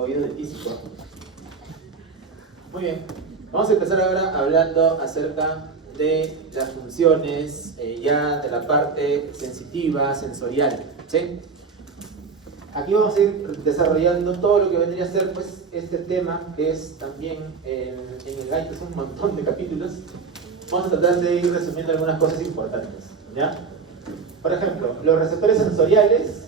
oído de físico. Muy bien, vamos a empezar ahora hablando acerca de las funciones ya de la parte sensitiva, sensorial, ¿sí? Aquí vamos a ir desarrollando todo lo que vendría a ser pues este tema, que es también en el GAI, que es un montón de capítulos. Vamos a tratar de ir resumiendo algunas cosas importantes, ¿ya? Por ejemplo, los receptores sensoriales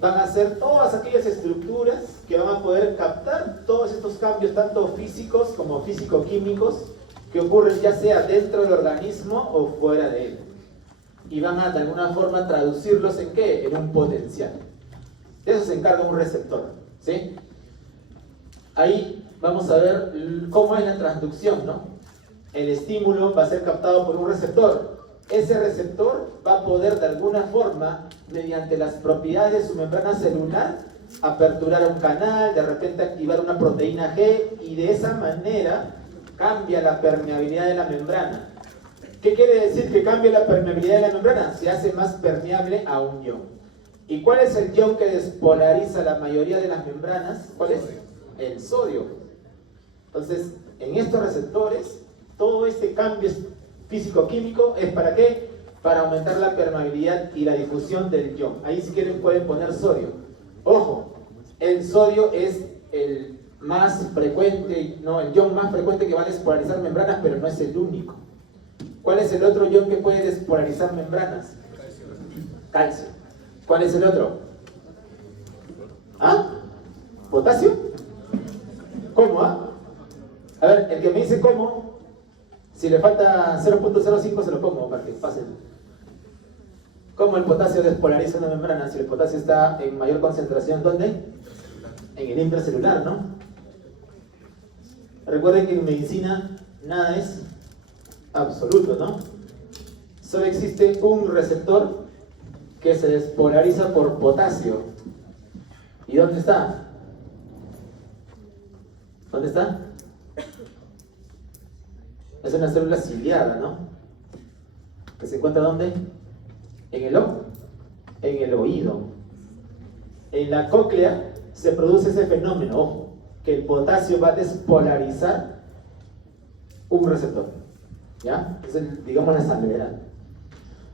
van a ser todas aquellas estructuras que van a poder captar todos estos cambios, tanto físicos como físico-químicos, que ocurren ya sea dentro del organismo o fuera de él. Y van a de alguna forma traducirlos en ¿qué? En un potencial. De eso se encarga un receptor, ¿sí? Ahí vamos a ver cómo es la transducción, ¿no? El estímulo va a ser captado por un receptor. Ese receptor va a poder de alguna forma, mediante las propiedades de su membrana celular, aperturar un canal, de repente activar una proteína G, y de esa manera cambia la permeabilidad de la membrana. ¿Qué quiere decir que cambia la permeabilidad de la membrana? Se hace más permeable a un ion. ¿Y cuál es el ion que despolariza la mayoría de las membranas? ¿Cuál es? El sodio. Entonces, en estos receptores, todo este cambio físico-químico es ¿para qué? Para aumentar la permeabilidad y la difusión del ion. Ahí si quieren pueden poner sodio. Ojo, el sodio es el más frecuente, no, el ion más frecuente que va a despolarizar membranas, pero no es el único. ¿Cuál es el otro ion que puede despolarizar membranas? Calcio. ¿Cuál es el otro? ¿Ah? ¿Potasio? ¿Cómo? A ver, el que me dice cómo, si le falta 0.05 se lo pongo para que pasen. ¿Cómo el potasio despolariza una membrana? Si el potasio está en mayor concentración, ¿dónde? En el intracelular, ¿no? Recuerden que en medicina nada es absoluto, ¿no? Solo existe un receptor que se despolariza por potasio. ¿Y dónde está? ¿Dónde está? Es una célula ciliada, ¿no? ¿Que se encuentra dónde? En el ojo, en el oído. En la cóclea se produce ese fenómeno, ojo, que el potasio va a despolarizar un receptor, ¿ya? Es digamos la salvedad.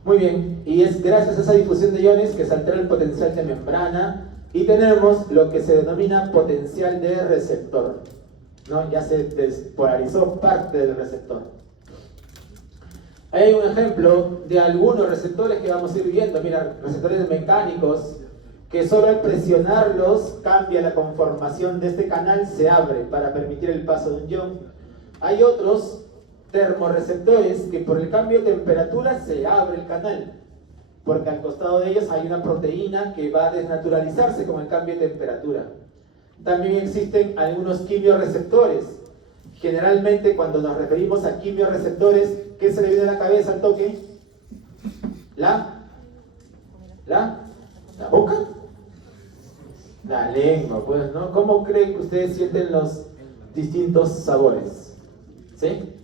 Muy bien, y es gracias a esa difusión de iones que se altera el potencial de membrana y tenemos lo que se denomina potencial de receptor, ¿no? Ya se despolarizó parte del receptor. Hay un ejemplo de algunos receptores que vamos a ir viendo. Mira, receptores mecánicos que solo al presionarlos cambia la conformación de este canal, se abre para permitir el paso de un ion. Hay otros termorreceptores que por el cambio de temperatura se abre el canal, porque al costado de ellos hay una proteína que va a desnaturalizarse con el cambio de temperatura. También existen algunos quimioreceptores. Generalmente cuando nos referimos a quimioreceptores, ¿qué se le viene a la cabeza al toque? ¿La boca? La lengua, pues, ¿no? ¿Cómo creen que ustedes sienten los distintos sabores? ¿Sí?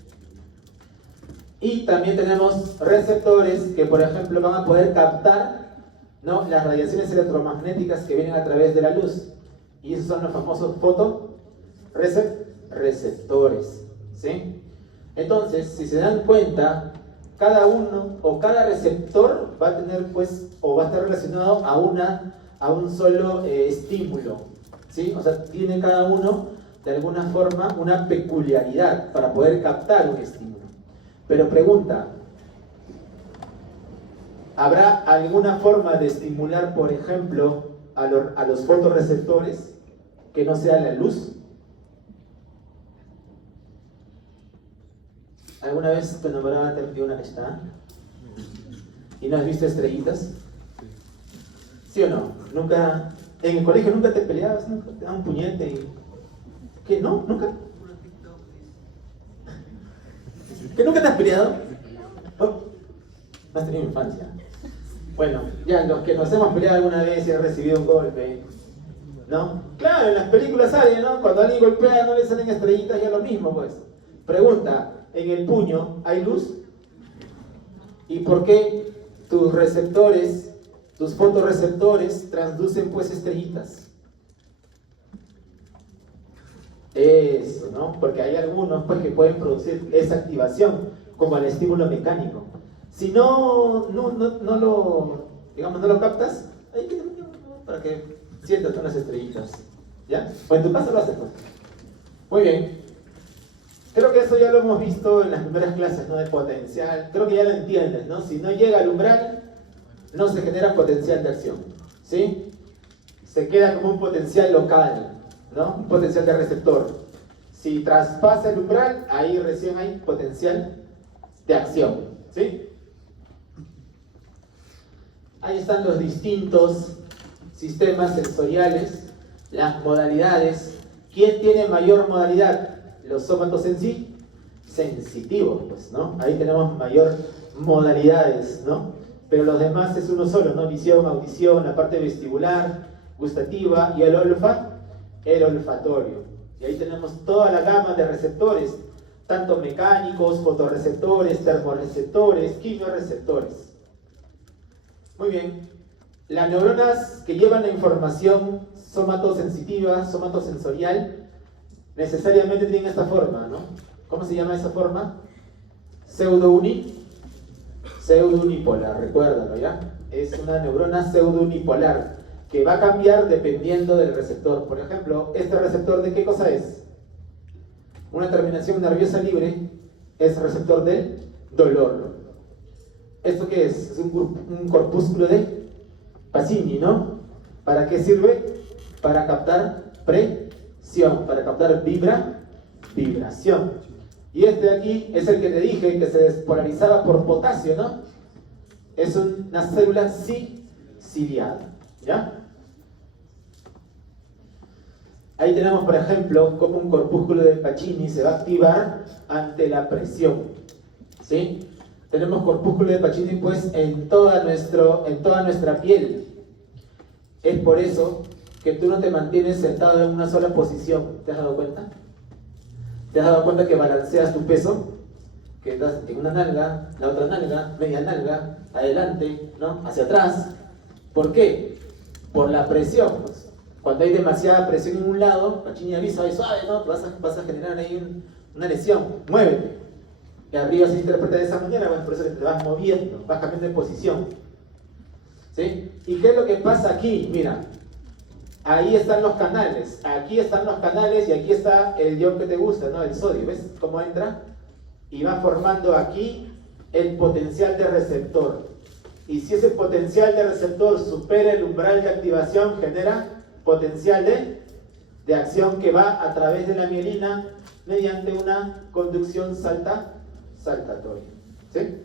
Y también tenemos receptores que, por ejemplo, van a poder captar, ¿no?, las radiaciones electromagnéticas que vienen a través de la luz. Y esos son los famosos fotorreceptores, ¿sí? Entonces, si se dan cuenta, cada uno o cada receptor va a tener, pues, o va a estar relacionado a un solo estímulo, ¿sí? O sea, tiene cada uno, de alguna forma, una peculiaridad para poder captar un estímulo. Pero pregunta, ¿habrá alguna forma de estimular, por ejemplo, a los fotorreceptores que no sea la luz? ¿Alguna vez tu enamorada te dio una cachetada? ¿Y no has visto estrellitas? ¿Sí o no? ¿Nunca, en el colegio nunca te peleabas? ¿Nunca te daban un puñete? Y... ¿Qué? ¿No? ¿Nunca? ¿Que nunca te has peleado? Oh, no has tenido infancia. Bueno, ya los que nos hemos peleado alguna vez y han recibido un golpe, ¿no? Claro, en las películas sale, ¿no? Cuando alguien golpea no le salen estrellitas, ya lo mismo, pues. Pregunta, ¿en el puño hay luz? ¿Y por qué tus receptores, tus fotorreceptores transducen pues estrellitas? Eso, ¿no? Porque hay algunos pues, que pueden producir esa activación, como el estímulo mecánico. Si no lo, digamos, no lo captas, ahí que para que sientas unas estrellitas, ¿ya? O en tu caso lo haces, pues. Muy bien. Creo que eso ya lo hemos visto en las primeras clases, ¿no? De potencial. Creo que ya lo entiendes, ¿no? Si no llega al umbral, no se genera potencial de acción, ¿sí? Se queda como un potencial local, ¿no? Un potencial de receptor. Si traspasa el umbral, ahí recién hay potencial de acción, ¿sí? Ahí están los distintos sistemas sensoriales, las modalidades. ¿Quién tiene mayor modalidad? Los sómatos en sí, sensitivos, pues, ¿no? Ahí tenemos mayor modalidades, ¿no? Pero los demás es uno solo, ¿no? Visión, audición, la parte vestibular, gustativa y el olfatorio. Y ahí tenemos toda la gama de receptores, tanto mecánicos, fotorreceptores, termorreceptores, quimioreceptores. Muy bien. Las neuronas que llevan la información somatosensitiva, somatosensorial, necesariamente tienen esta forma, ¿no? ¿Cómo se llama esa forma? Pseudounipolar, recuérdalo, ¿ya? Es una neurona pseudounipolar que va a cambiar dependiendo del receptor. Por ejemplo, ¿este receptor de qué cosa es? Una terminación nerviosa libre es receptor del dolor. ¿Esto qué es? Es un corpúsculo de Pacini, ¿no? ¿Para qué sirve? Para captar presión, para captar vibración. Y este de aquí es el que te dije que se despolarizaba por potasio, ¿no? Es una célula ciliada, ¿ya? Ahí tenemos, por ejemplo, cómo un corpúsculo de Pacini se va a activar ante la presión, ¿sí? Tenemos corpúsculo de Pacini pues en toda nuestra piel. Es por eso que tú no te mantienes sentado en una sola posición. ¿Te has dado cuenta? ¿Te has dado cuenta que balanceas tu peso? Que estás en una nalga, la otra nalga, media nalga, adelante, ¿no? Hacia atrás. ¿Por qué? Por la presión. Pues. Cuando hay demasiada presión en un lado, Pacini avisa, suave, ¿no? Vas a generar ahí una lesión. Muévete. Y arriba se interpreta de esa manera, bueno, por eso que te vas moviendo, vas cambiando de posición. ¿Sí? ¿Y qué es lo que pasa aquí? Mira, ahí están los canales, aquí están los canales y aquí está el ion que te gusta, ¿no? El sodio, ¿ves cómo entra? Y va formando aquí el potencial de receptor. Y si ese potencial de receptor supera el umbral de activación, genera potencial de acción que va a través de la mielina mediante una conducción saltatoria. ¿Sí?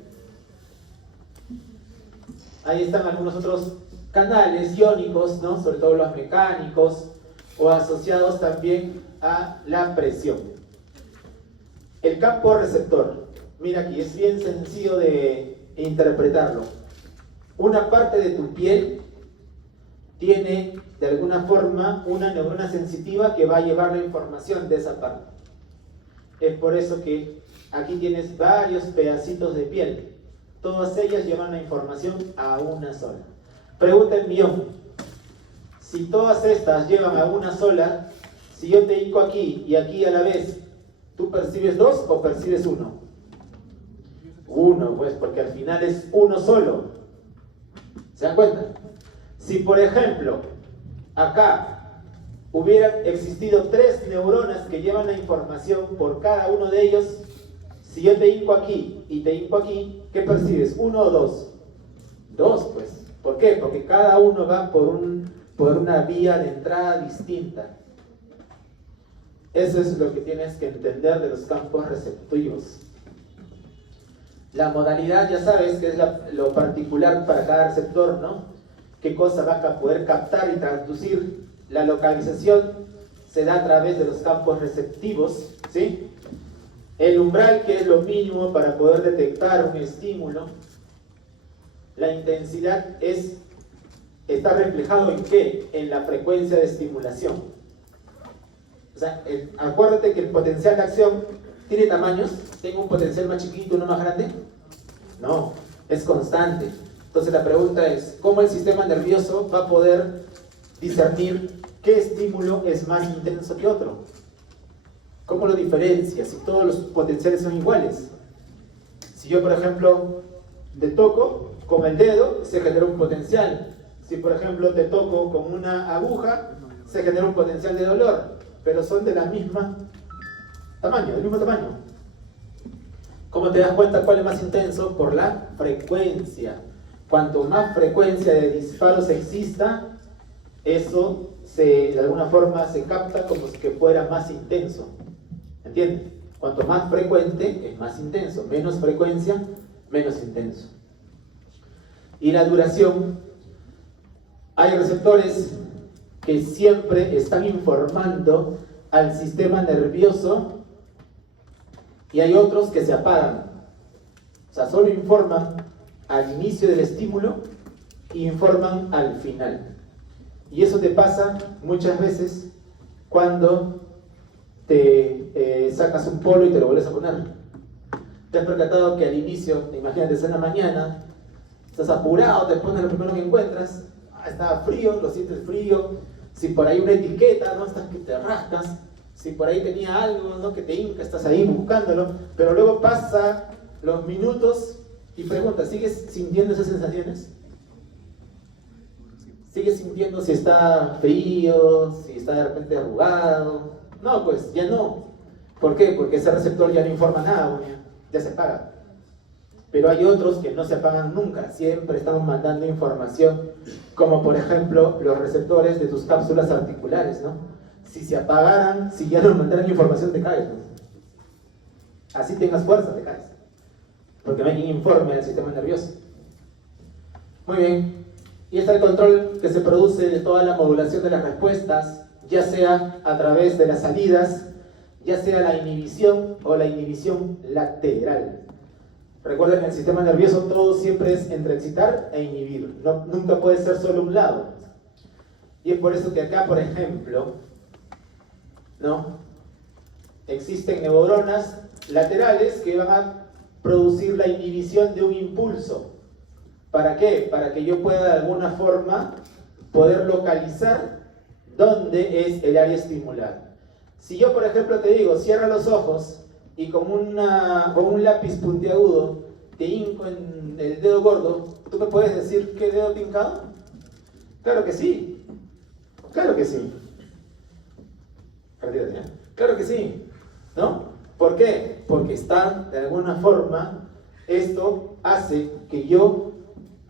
Ahí están algunos otros canales iónicos, ¿no? Sobre todo los mecánicos o asociados también a la presión. El campo receptor, mira aquí, es bien sencillo de interpretarlo. Una parte de tu piel tiene de alguna forma una neurona sensitiva que va a llevar la información de esa parte. Es por eso que aquí tienes varios pedacitos de piel. Todas ellas llevan la información a una sola. Pregunta el millón. Si todas estas llevan a una sola, si yo te hinco aquí y aquí a la vez, ¿tú percibes dos o percibes uno? Uno, pues, porque al final es uno solo. ¿Se dan cuenta? Si, por ejemplo, acá hubieran existido 3 neuronas que llevan la información por cada uno de ellos, si yo te hinco aquí y te hinco aquí, ¿qué percibes? ¿Uno o dos? Dos, pues. ¿Por qué? Porque cada uno va por una vía de entrada distinta. Eso es lo que tienes que entender de los campos receptivos. La modalidad, ya sabes, que es lo particular para cada receptor, ¿no? ¿Qué cosa va a poder captar y traducir? La localización se da a través de los campos receptivos, ¿sí? El umbral, que es lo mínimo para poder detectar un estímulo. La intensidad está reflejado ¿en qué? En la frecuencia de estimulación. O sea, acuérdate que el potencial de acción tiene tamaños. ¿Tengo un potencial más chiquito, uno más grande? No, es constante. Entonces la pregunta es, ¿cómo el sistema nervioso va a poder discernir qué estímulo es más intenso que otro? ¿Cómo lo diferencias si todos los potenciales son iguales? Si yo, por ejemplo, te toco con el dedo, se genera un potencial. Si, por ejemplo, te toco con una aguja, se genera un potencial de dolor, pero son de la misma tamaño, del mismo tamaño. ¿Cómo te das cuenta cuál es más intenso? Por la frecuencia. Cuanto más frecuencia de disparos exista, eso de alguna forma se capta como si que fuera más intenso. ¿Entiendes? Cuanto más frecuente es más intenso, menos frecuencia, menos intenso. Y la duración, hay receptores que siempre están informando al sistema nervioso y hay otros que se apagan. O sea, solo informan al inicio del estímulo e informan al final. Y eso te pasa muchas veces cuando te sacas un polo y te lo vuelves a poner. Te has percatado que al inicio, imagínate, es en la mañana, estás apurado, te pones lo primero que encuentras, está frío, lo sientes frío, si por ahí una etiqueta, ¿no? Estás que te rascas, si por ahí tenía algo, ¿no? Que te hinca, estás ahí buscándolo, pero luego pasa los minutos y preguntas, ¿sigues sintiendo esas sensaciones? ¿Sigues sintiendo si está frío, si está de repente arrugado? No, pues ya no. ¿Por qué? Porque ese receptor ya no informa nada, ya se apaga. Pero hay otros que no se apagan nunca, siempre estamos mandando información, como por ejemplo los receptores de tus cápsulas articulares, ¿no? Si se apagaran, si ya no mandaran información, te caes, ¿no? Así tengas fuerza, te caes. Porque no hay quien informe al sistema nervioso. Muy bien. Y está el control que se produce de toda la modulación de las respuestas, ya sea a través de las salidas, ya sea la inhibición o la inhibición lateral. Recuerden que en el sistema nervioso todo siempre es entre excitar e inhibir, nunca puede ser solo un lado. Y es por eso que acá, por ejemplo, ¿no? Existen neuronas laterales que van a producir la inhibición de un impulso. ¿Para qué? Para que yo pueda de alguna forma poder localizar dónde es el área estimular. Si yo, por ejemplo, te digo, cierra los ojos y con un lápiz puntiagudo te hinco en el dedo gordo, ¿tú me puedes decir qué dedo te he hincado? Claro que sí. Claro que sí. Claro que sí. ¿No? ¿Por qué? Porque está, de alguna forma, esto hace que yo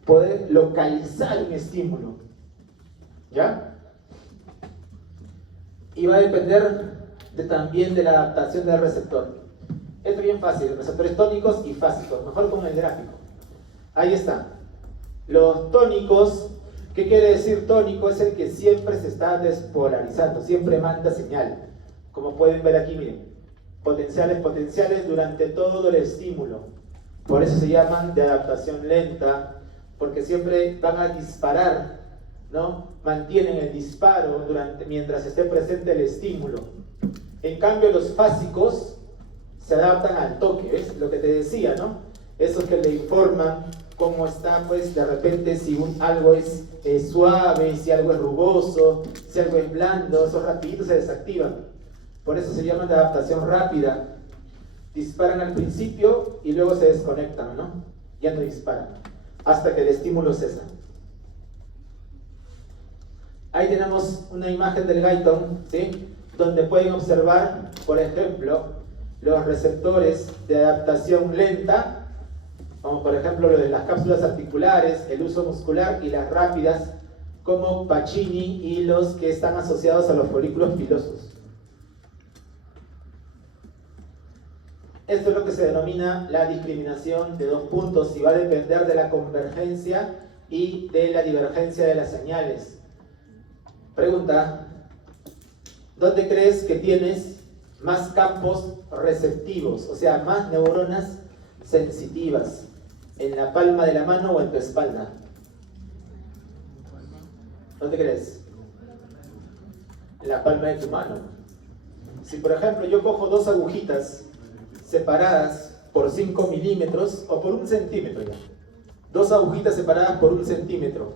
pueda localizar un estímulo. ¿Ya? Y va a depender también de la adaptación del receptor. Esto es bien fácil, receptores tónicos y fásicos. Mejor con el gráfico. Ahí está. Los tónicos, ¿qué quiere decir tónico? Es el que siempre se está despolarizando, siempre manda señal. Como pueden ver aquí, miren. Potenciales durante todo el estímulo. Por eso se llaman de adaptación lenta, porque siempre van a disparar, ¿no? Mantienen el disparo mientras esté presente el estímulo. En cambio, los fásicos se adaptan al toque, ¿ves? Lo que te decía, ¿no? Esos que le informan cómo está, pues, de repente, si algo es suave, si algo es rugoso, si algo es blando, esos rapiditos se desactivan. Por eso se llaman de adaptación rápida. Disparan al principio y luego se desconectan, ¿no? Ya no disparan, hasta que el estímulo cesa. Ahí tenemos una imagen del Guyton, ¿sí? Donde pueden observar, por ejemplo, los receptores de adaptación lenta, como por ejemplo lo de las cápsulas articulares, el uso muscular y las rápidas, como Pacini y los que están asociados a los folículos pilosos. Esto es lo que se denomina la discriminación de dos puntos y va a depender de la convergencia y de la divergencia de las señales. Pregunta, ¿dónde crees que tienes más campos receptivos, o sea, más neuronas sensitivas? ¿En la palma de la mano o en tu espalda? ¿Dónde crees? En la palma de tu mano. Si por ejemplo yo cojo dos agujitas separadas por 5 milímetros o por 1 centímetro ya, dos agujitas separadas por 1 centímetro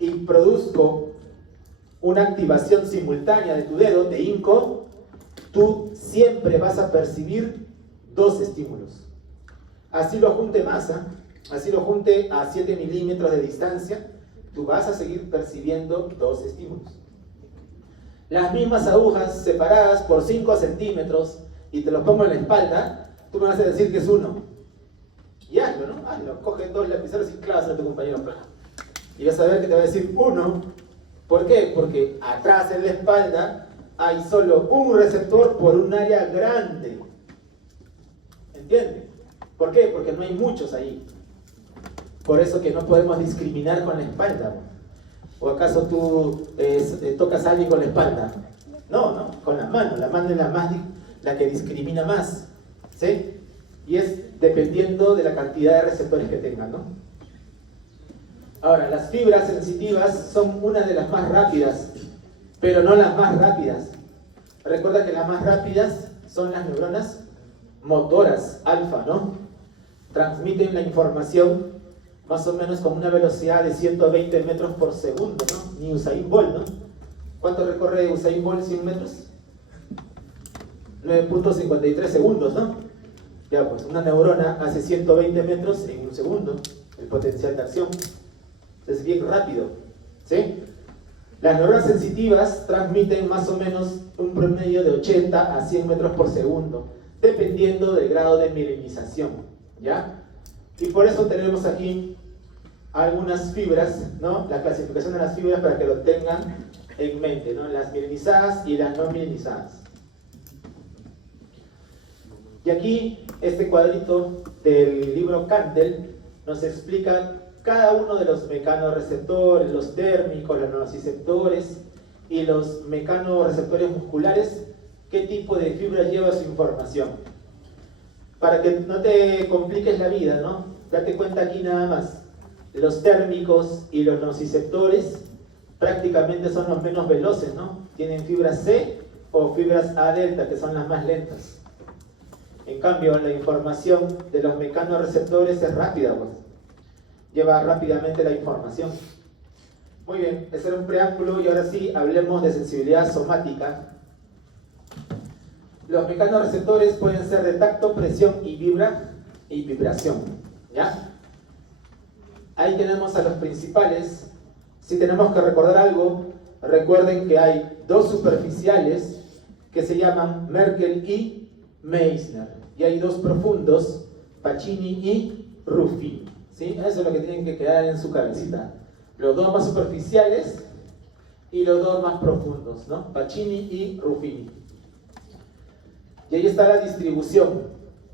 y produzco una activación simultánea de tu dedo, te hinco, tú siempre vas a percibir dos estímulos. Así lo junte más, así lo junte a 7 milímetros de distancia, tú vas a seguir percibiendo dos estímulos. Las mismas agujas separadas por 5 centímetros y te los pongo en la espalda, tú me vas a decir que es uno. Y hazlo, ¿no? Hazlo. Coge 2 lapiceros y clavas a tu compañero. Y vas a ver que te va a decir uno. ¿Por qué? Porque atrás en la espalda hay solo un receptor por un área grande. ¿Entiendes? ¿Por qué? Porque no hay muchos ahí. Por eso que no podemos discriminar con la espalda. ¿O acaso tú tocas a alguien con la espalda? No, con la mano. La mano es la que discrimina más. ¿Sí? Y es dependiendo de la cantidad de receptores que tengan, ¿no? Ahora, las fibras sensitivas son una de las más rápidas, pero no las más rápidas. Recuerda que las más rápidas son las neuronas motoras, alfa, ¿no? Transmiten la información más o menos con una velocidad de 120 metros por segundo, ¿no? Ni Usain Bolt, ¿no? ¿Cuánto recorre Usain Bolt 100 metros? 9.53 segundos, ¿no? Ya, pues una neurona hace 120 metros en un segundo, el potencial de acción. Es bien rápido, ¿sí? Las neuronas sensitivas transmiten más o menos un promedio de 80 a 100 metros por segundo, dependiendo del grado de mielinización, ¿ya? Y por eso tenemos aquí algunas fibras, ¿no? La clasificación de las fibras para que lo tengan en mente, ¿no? Las mielinizadas y las no mielinizadas. Y aquí, este cuadrito del libro Cantel nos explica cada uno de los mecanorreceptores, los térmicos, los nociceptores y los mecanorreceptores musculares, qué tipo de fibra lleva su información. Para que no te compliques la vida, ¿no? Date cuenta aquí nada más. Los térmicos y los nociceptores prácticamente son los menos veloces, ¿no? Tienen fibras C o fibras A delta, que son las más lentas. En cambio, la información de los mecanorreceptores es rápida, pues. Lleva rápidamente la información. Muy bien, ese era un preámbulo y ahora sí hablemos de sensibilidad somática. Los mecanorreceptores pueden ser de tacto, presión y vibración, ¿ya? Ahí tenemos a los principales. Si tenemos que recordar algo, recuerden que hay dos superficiales que se llaman Merkel y Meissner, y hay dos profundos, Pacini y Ruffini, ¿sí? Eso es lo que tienen que quedar en su cabecita. Los dos más superficiales y los dos más profundos, ¿no? Pacini y Ruffini. Y ahí está la distribución.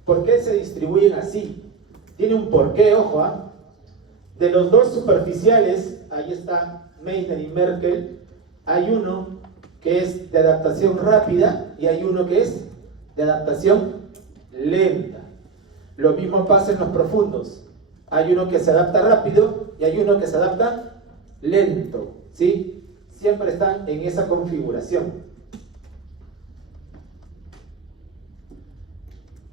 ¿Por qué se distribuyen así? Tiene un porqué, ojo, ¿ah? De los dos superficiales, ahí está Meissner y Merkel, hay uno que es de adaptación rápida y hay uno que es de adaptación lenta. Lo mismo pasa en los profundos. Hay uno que se adapta rápido y hay uno que se adapta lento, ¿sí? Siempre están en esa configuración.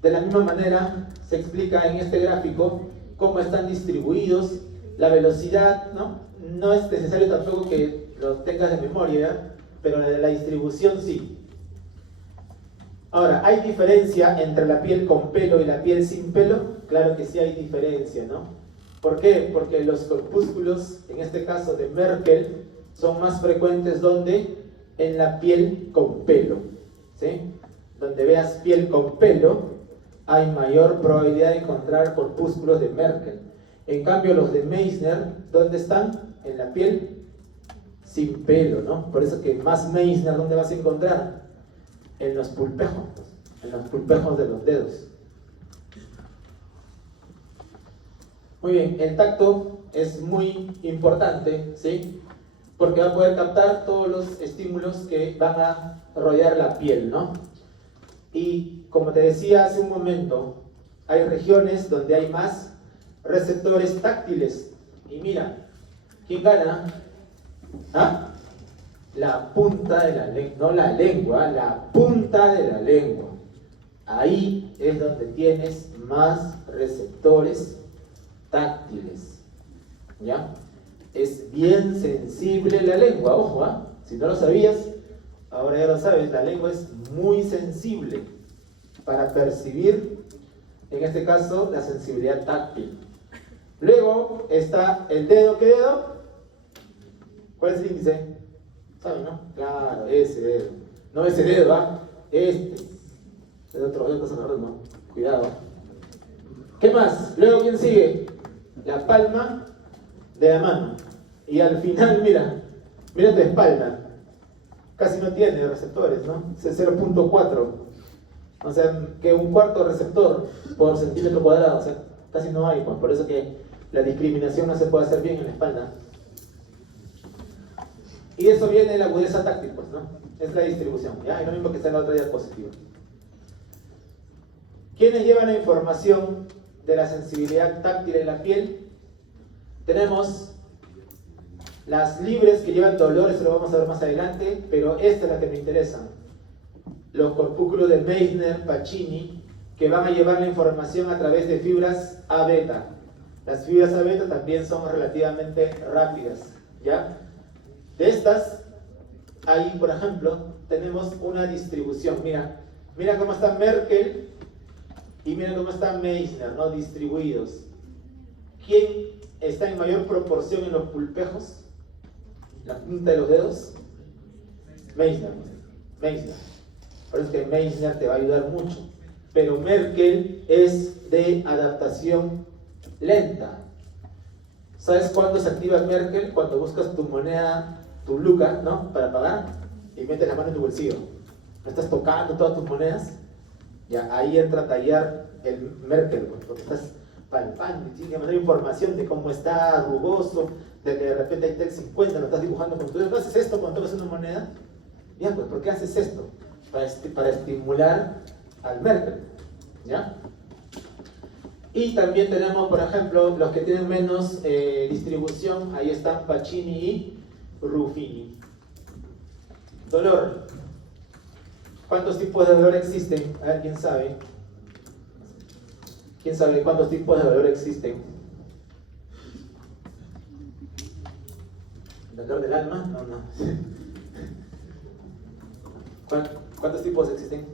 De la misma manera se explica en este gráfico cómo están distribuidos, la velocidad, ¿no? No es necesario tampoco que lo tengas de memoria, pero la distribución sí. Ahora, ¿hay diferencia entre la piel con pelo y la piel sin pelo? Claro que sí hay diferencia, ¿no? ¿Por qué? Porque los corpúsculos, en este caso de Merkel, son más frecuentes donde en la piel con pelo, ¿sí? Donde veas piel con pelo, hay mayor probabilidad de encontrar corpúsculos de Merkel. En cambio, los de Meissner, ¿dónde están? En la piel sin pelo, ¿no? Por eso que más Meissner, ¿dónde vas a encontrar? En los pulpejos de los dedos. Muy bien, el tacto es muy importante, ¿sí? Porque va a poder captar todos los estímulos que van a rodear la piel, ¿no? Y como te decía hace un momento, hay regiones donde hay más receptores táctiles. Y mira, ¿quién gana? ¿Ah? La punta de la lengua, no la lengua, la punta de la lengua. Ahí es donde tienes más receptores táctiles, ¿ya? Es bien sensible la lengua, ojo, ¿ah? Si no lo sabías, Ahora ya lo sabes, la lengua es muy sensible para percibir, en este caso, la sensibilidad táctil. Luego está el dedo. ¿Qué dedo? ¿Cuál es el índice? ¿Saben, no? Claro, ese dedo. No ese dedo, ¿ah? Este. El otro dedo está agarrando, ¿no? Cuidado. ¿Qué más? Luego, ¿quién sigue? La palma de la mano. Y al final, mira tu espalda. Casi no tiene receptores, ¿no? Es 0.4. O sea, que un cuarto receptor por centímetro cuadrado. O sea, casi no hay, pues. Por eso que la discriminación no se puede hacer bien en la espalda. Y eso viene de la agudeza táctil, pues, ¿no? Es la distribución, ¿ya? Y lo mismo que está en la otra diapositiva. ¿Quiénes llevan la información de la sensibilidad táctil en la piel? Tenemos las libres que llevan dolor, eso lo vamos a ver más adelante, pero esta es la que me interesa. Los corpúsculos de Meissner, Pacini, que van a llevar la información a través de fibras A-beta. Las fibras A-beta también son relativamente rápidas, ¿ya? De estas, ahí, por ejemplo, tenemos una distribución. Mira cómo está Merkel y mira cómo está Meissner, ¿no? Distribuidos. ¿Quién está en mayor proporción en los pulpejos? La punta de los dedos. Meissner. Por eso es que Meissner te va a ayudar mucho. Pero Merkel es de adaptación lenta. ¿Sabes cuándo se activa Merkel? Cuando buscas tu moneda, tu luca, ¿no? Para pagar y metes la mano en tu bolsillo. Estás tocando todas tus monedas. Ya, ahí entra a tallar el Merkel, porque estás palpando y tienes que mandar información de cómo está rugoso, de que de repente ahí está el 50, lo estás dibujando con tu dedo. ¿No haces esto cuando tocas una moneda? Ya, pues, ¿por qué haces esto? Para estimular al Merkel, ¿ya? Y también tenemos, por ejemplo, los que tienen menos distribución, ahí están Pacini y Ruffini. Dolor. ¿Cuántos tipos de dolor existen? A ver, ¿quién sabe? ¿Quién sabe cuántos tipos de dolor existen? ¿Dolor del alma? No. ¿Cuántos tipos existen?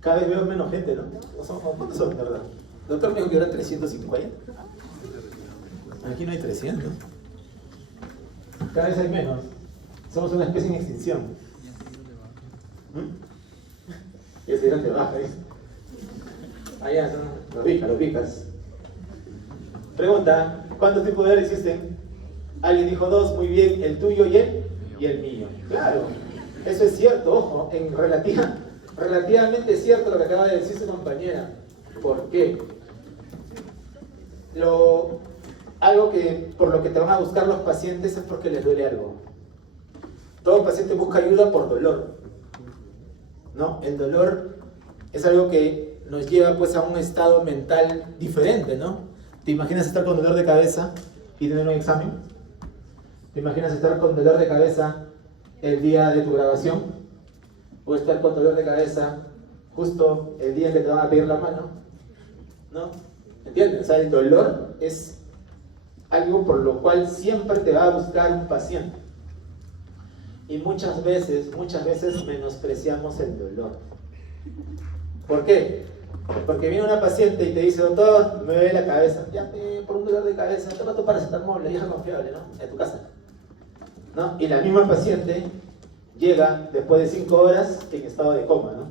Cada vez veo menos gente, ¿no? ¿Cuántos son, de verdad? El doctor me dijo que eran 350. Aquí no hay 300. Cada vez hay menos. Somos una especie en extinción. Y ese eran de baja, ¿eh? Allá son los vicas. Pregunta, ¿cuántos tipos de dolor existen? Alguien dijo 2, muy bien, el tuyo y el mío. Claro, eso es cierto, ojo, relativamente cierto lo que acaba de decir su compañera. ¿Por qué? Algo que por lo que te van a buscar los pacientes es porque les duele algo. Todo paciente busca ayuda por dolor, ¿no? El dolor es algo que nos lleva pues a un estado mental diferente, ¿no? ¿Te imaginas estar con dolor de cabeza y tener un examen? ¿Te imaginas estar con dolor de cabeza el día de tu grabación? ¿O estar con dolor de cabeza justo el día en que te van a pedir la mano? ¿No? ¿Entiendes? O sea, el dolor es algo por lo cual siempre te va a buscar un paciente. Y muchas veces menospreciamos el dolor. ¿Por qué? Porque viene una paciente y te dice, doctor, me duele la cabeza. Ya, por un dolor de cabeza, toma tu paracetamol, es confiable, ¿no? En tu casa. ¿No? Y la misma paciente llega después de 5 horas en estado de coma, ¿no?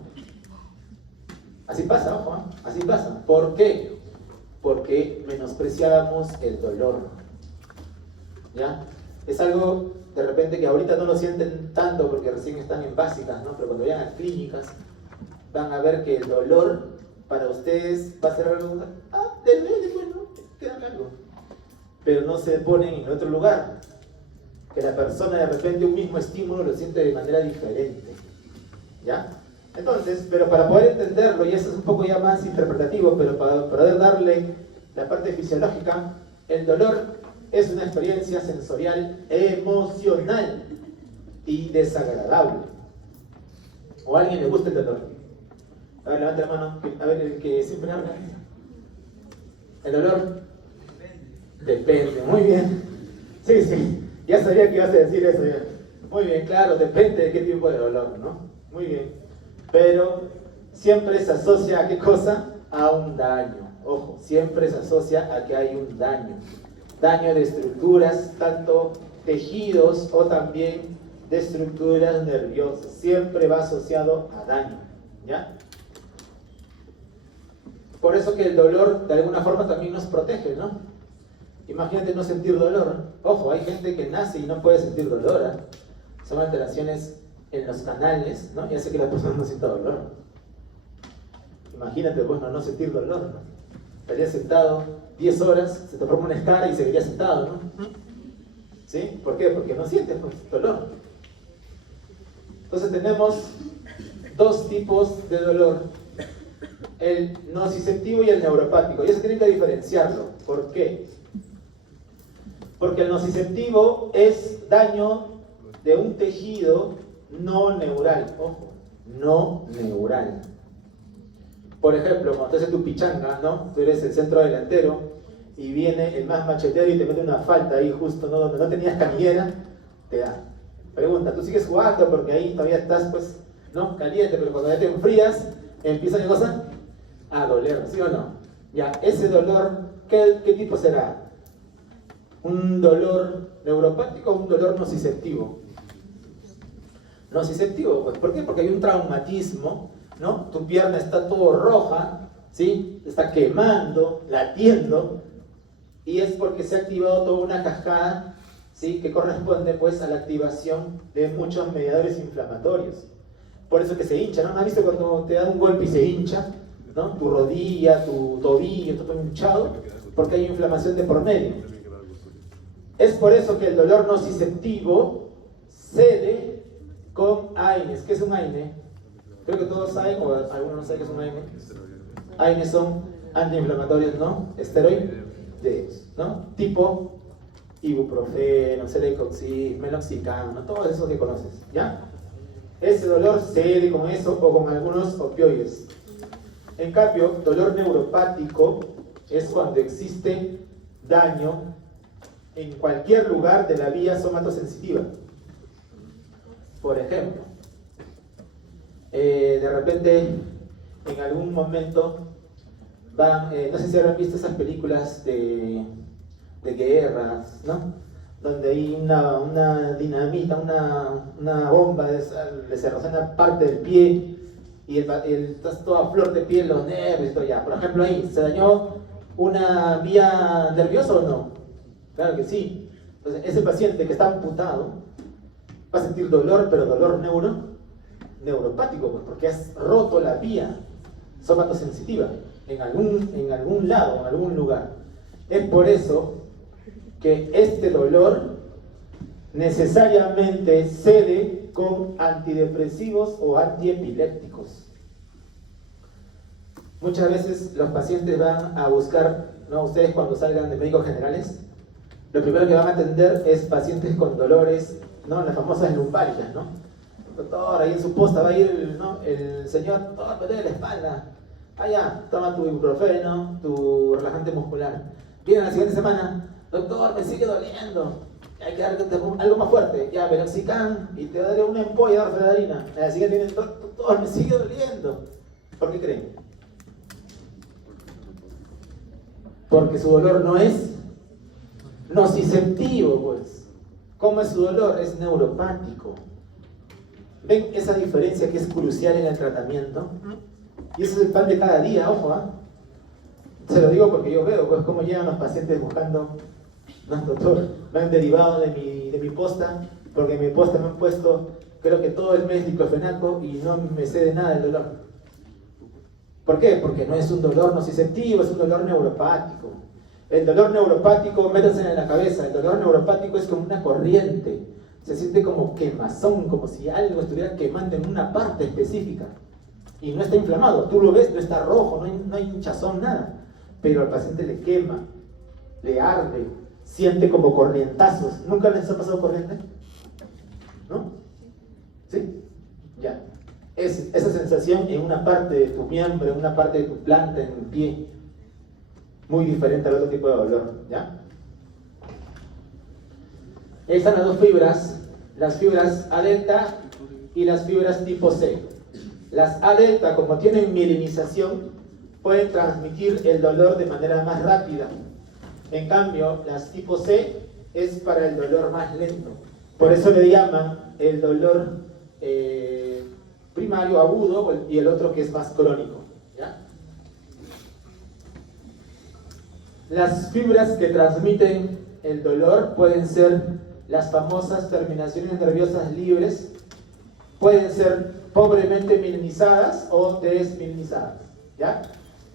Así pasa, ojo, ¿eh? Así pasa. ¿Por qué? Porque menospreciábamos el dolor. ¿Ya? Es algo de repente que ahorita no lo sienten tanto porque recién están en básicas, ¿no? Pero cuando vayan a clínicas van a ver que el dolor para ustedes va a ser algo, del medio, bueno, queda algo. Pero no se ponen en otro lugar. Que la persona de repente un mismo estímulo lo siente de manera diferente. ¿Ya? Entonces, pero para poder entenderlo, y eso es un poco ya más interpretativo, pero para poder darle la parte fisiológica, el dolor es una experiencia sensorial emocional y desagradable. ¿O a alguien le gusta el dolor? A ver, levanta la mano. A ver, el que siempre habla. ¿El dolor? Depende. Muy bien. Sí. Ya sabía que ibas a decir eso ya. Muy bien, claro, depende de qué tipo de dolor, ¿no? Muy bien. Pero siempre se asocia a qué cosa? A un daño. Ojo, siempre se asocia a que hay un daño. Daño de estructuras, tanto tejidos o también de estructuras nerviosas. Siempre va asociado a daño, ¿ya? Por eso que el dolor de alguna forma también nos protege, ¿no? Imagínate no sentir dolor. Ojo, hay gente que nace y no puede sentir dolor, ¿eh? Son alteraciones en los canales, ¿no? Y hace que la persona no sienta dolor. Imagínate, bueno, no sentir dolor, ¿no? Estarías sentado 10 horas, se te forma una escara y seguirías sentado, ¿no? ¿Sí? ¿Por qué? Porque no sientes pues, dolor. Entonces tenemos dos tipos de dolor. El nociceptivo y el neuropático. Y eso tienen que diferenciarlo. ¿Por qué? Porque el nociceptivo es daño de un tejido no neural. Ojo, no neural. Por ejemplo, cuando tú haces tu pichanga, ¿no? Tú eres el centro delantero y viene el más machetero y te mete una falta ahí justo, ¿no? Donde no tenías canillera, te da. Pregunta, ¿tú sigues jugando? Porque ahí todavía estás, pues, ¿no? Caliente, pero cuando ya te enfrías, empieza ¿qué cosa? A doler, ¿sí o no? Ya, ese dolor, ¿qué tipo será? ¿Un dolor neuropático o un dolor nociceptivo? Nociceptivo, pues, ¿por qué? Porque hay un traumatismo, ¿no? Tu pierna está todo roja, ¿sí? Está quemando, latiendo, y es porque se ha activado toda una cascada, ¿sí? Que corresponde, pues, a la activación de muchos mediadores inflamatorios. Por eso que se hincha, ¿no? ¿No has visto cuando te da un golpe y se hincha? ¿No? Tu rodilla, tu tobillo, todo hinchado, porque hay inflamación de por medio. Es por eso que el dolor nociceptivo cede con AINES. ¿Qué es un AINE? Creo que todos saben, o algunos no saben qué es un AINE. AINES son antiinflamatorios, ¿no? Esteroides, ¿no? Tipo ibuprofeno, celecoxib, meloxicam, ¿no? Todos esos que conoces, ¿ya? Ese dolor cede con eso o con algunos opioides. En cambio, dolor neuropático es cuando existe daño en cualquier lugar de la vía somatosensitiva. Por ejemplo, de repente, en algún momento, van, no sé si habrán visto esas películas de guerras, ¿no? Donde hay una dinamita, una bomba, se rozana parte del pie y estás todo a flor de piel, los nervios y todo ya. Por ejemplo, ahí, ¿se dañó una vía nerviosa o no? Claro que sí. Entonces, ese paciente que está amputado va a sentir dolor, pero dolor neuropático, pues, porque has roto la vía somatosensitiva en algún lado, en algún lugar. Es por eso que este dolor necesariamente cede con antidepresivos o antiepilépticos. Muchas veces los pacientes van a buscar, ¿no? Ustedes cuando salgan de médicos generales, lo primero que van a atender es pacientes con dolores, ¿no? Las famosas lumbalgias, ¿no? Doctor, ahí en su posta va a ir, ¿no? El señor, doctor, me duele la espalda. Ya, toma tu ibuprofeno, tu relajante muscular. Viene la siguiente semana, doctor, me sigue doliendo. Hay que darte algo más fuerte. Ya, meloxicam, y te daré una ampolla de orfenadrina. La siguiente viene, doctor, me sigue doliendo. ¿Por qué creen? Porque su dolor no es nociceptivo, pues. ¿Cómo es su dolor? Es neuropático. ¿Ven esa diferencia que es crucial en el tratamiento? Y ese es el pan de cada día, ojo, ¿eh? Se lo digo porque yo veo, pues, cómo llegan los pacientes buscando, no, doctor, me han derivado de mi posta, porque en mi posta me han puesto, creo que todo el mes diclofenaco y no me cede nada el dolor. ¿Por qué? Porque no es un dolor nociceptivo, es un dolor neuropático. El dolor neuropático, métanse en la cabeza, el dolor neuropático es como una corriente. Se siente como quemazón, como si algo estuviera quemando en una parte específica. Y no está inflamado, tú lo ves, no está rojo, no hay hinchazón, nada. Pero al paciente le quema, le arde, siente como corrientazos. ¿Nunca les ha pasado corriente? ¿No? ¿Sí? Ya. Es esa sensación en una parte de tu miembro, en una parte de tu planta, en el pie. Muy diferente al otro tipo de dolor, ¿ya? Ahí están las dos fibras las fibras A delta y las fibras tipo C. Las A delta, como tienen mielinización, pueden transmitir el dolor de manera más rápida. En cambio, las tipo C es para el dolor más lento. Por eso le llaman el dolor primario agudo y el otro que es más crónico, ¿ya? Las fibras que transmiten el dolor pueden ser las famosas terminaciones nerviosas libres, pueden ser pobremente mielinizadas o desmielinizadas, ¿ya?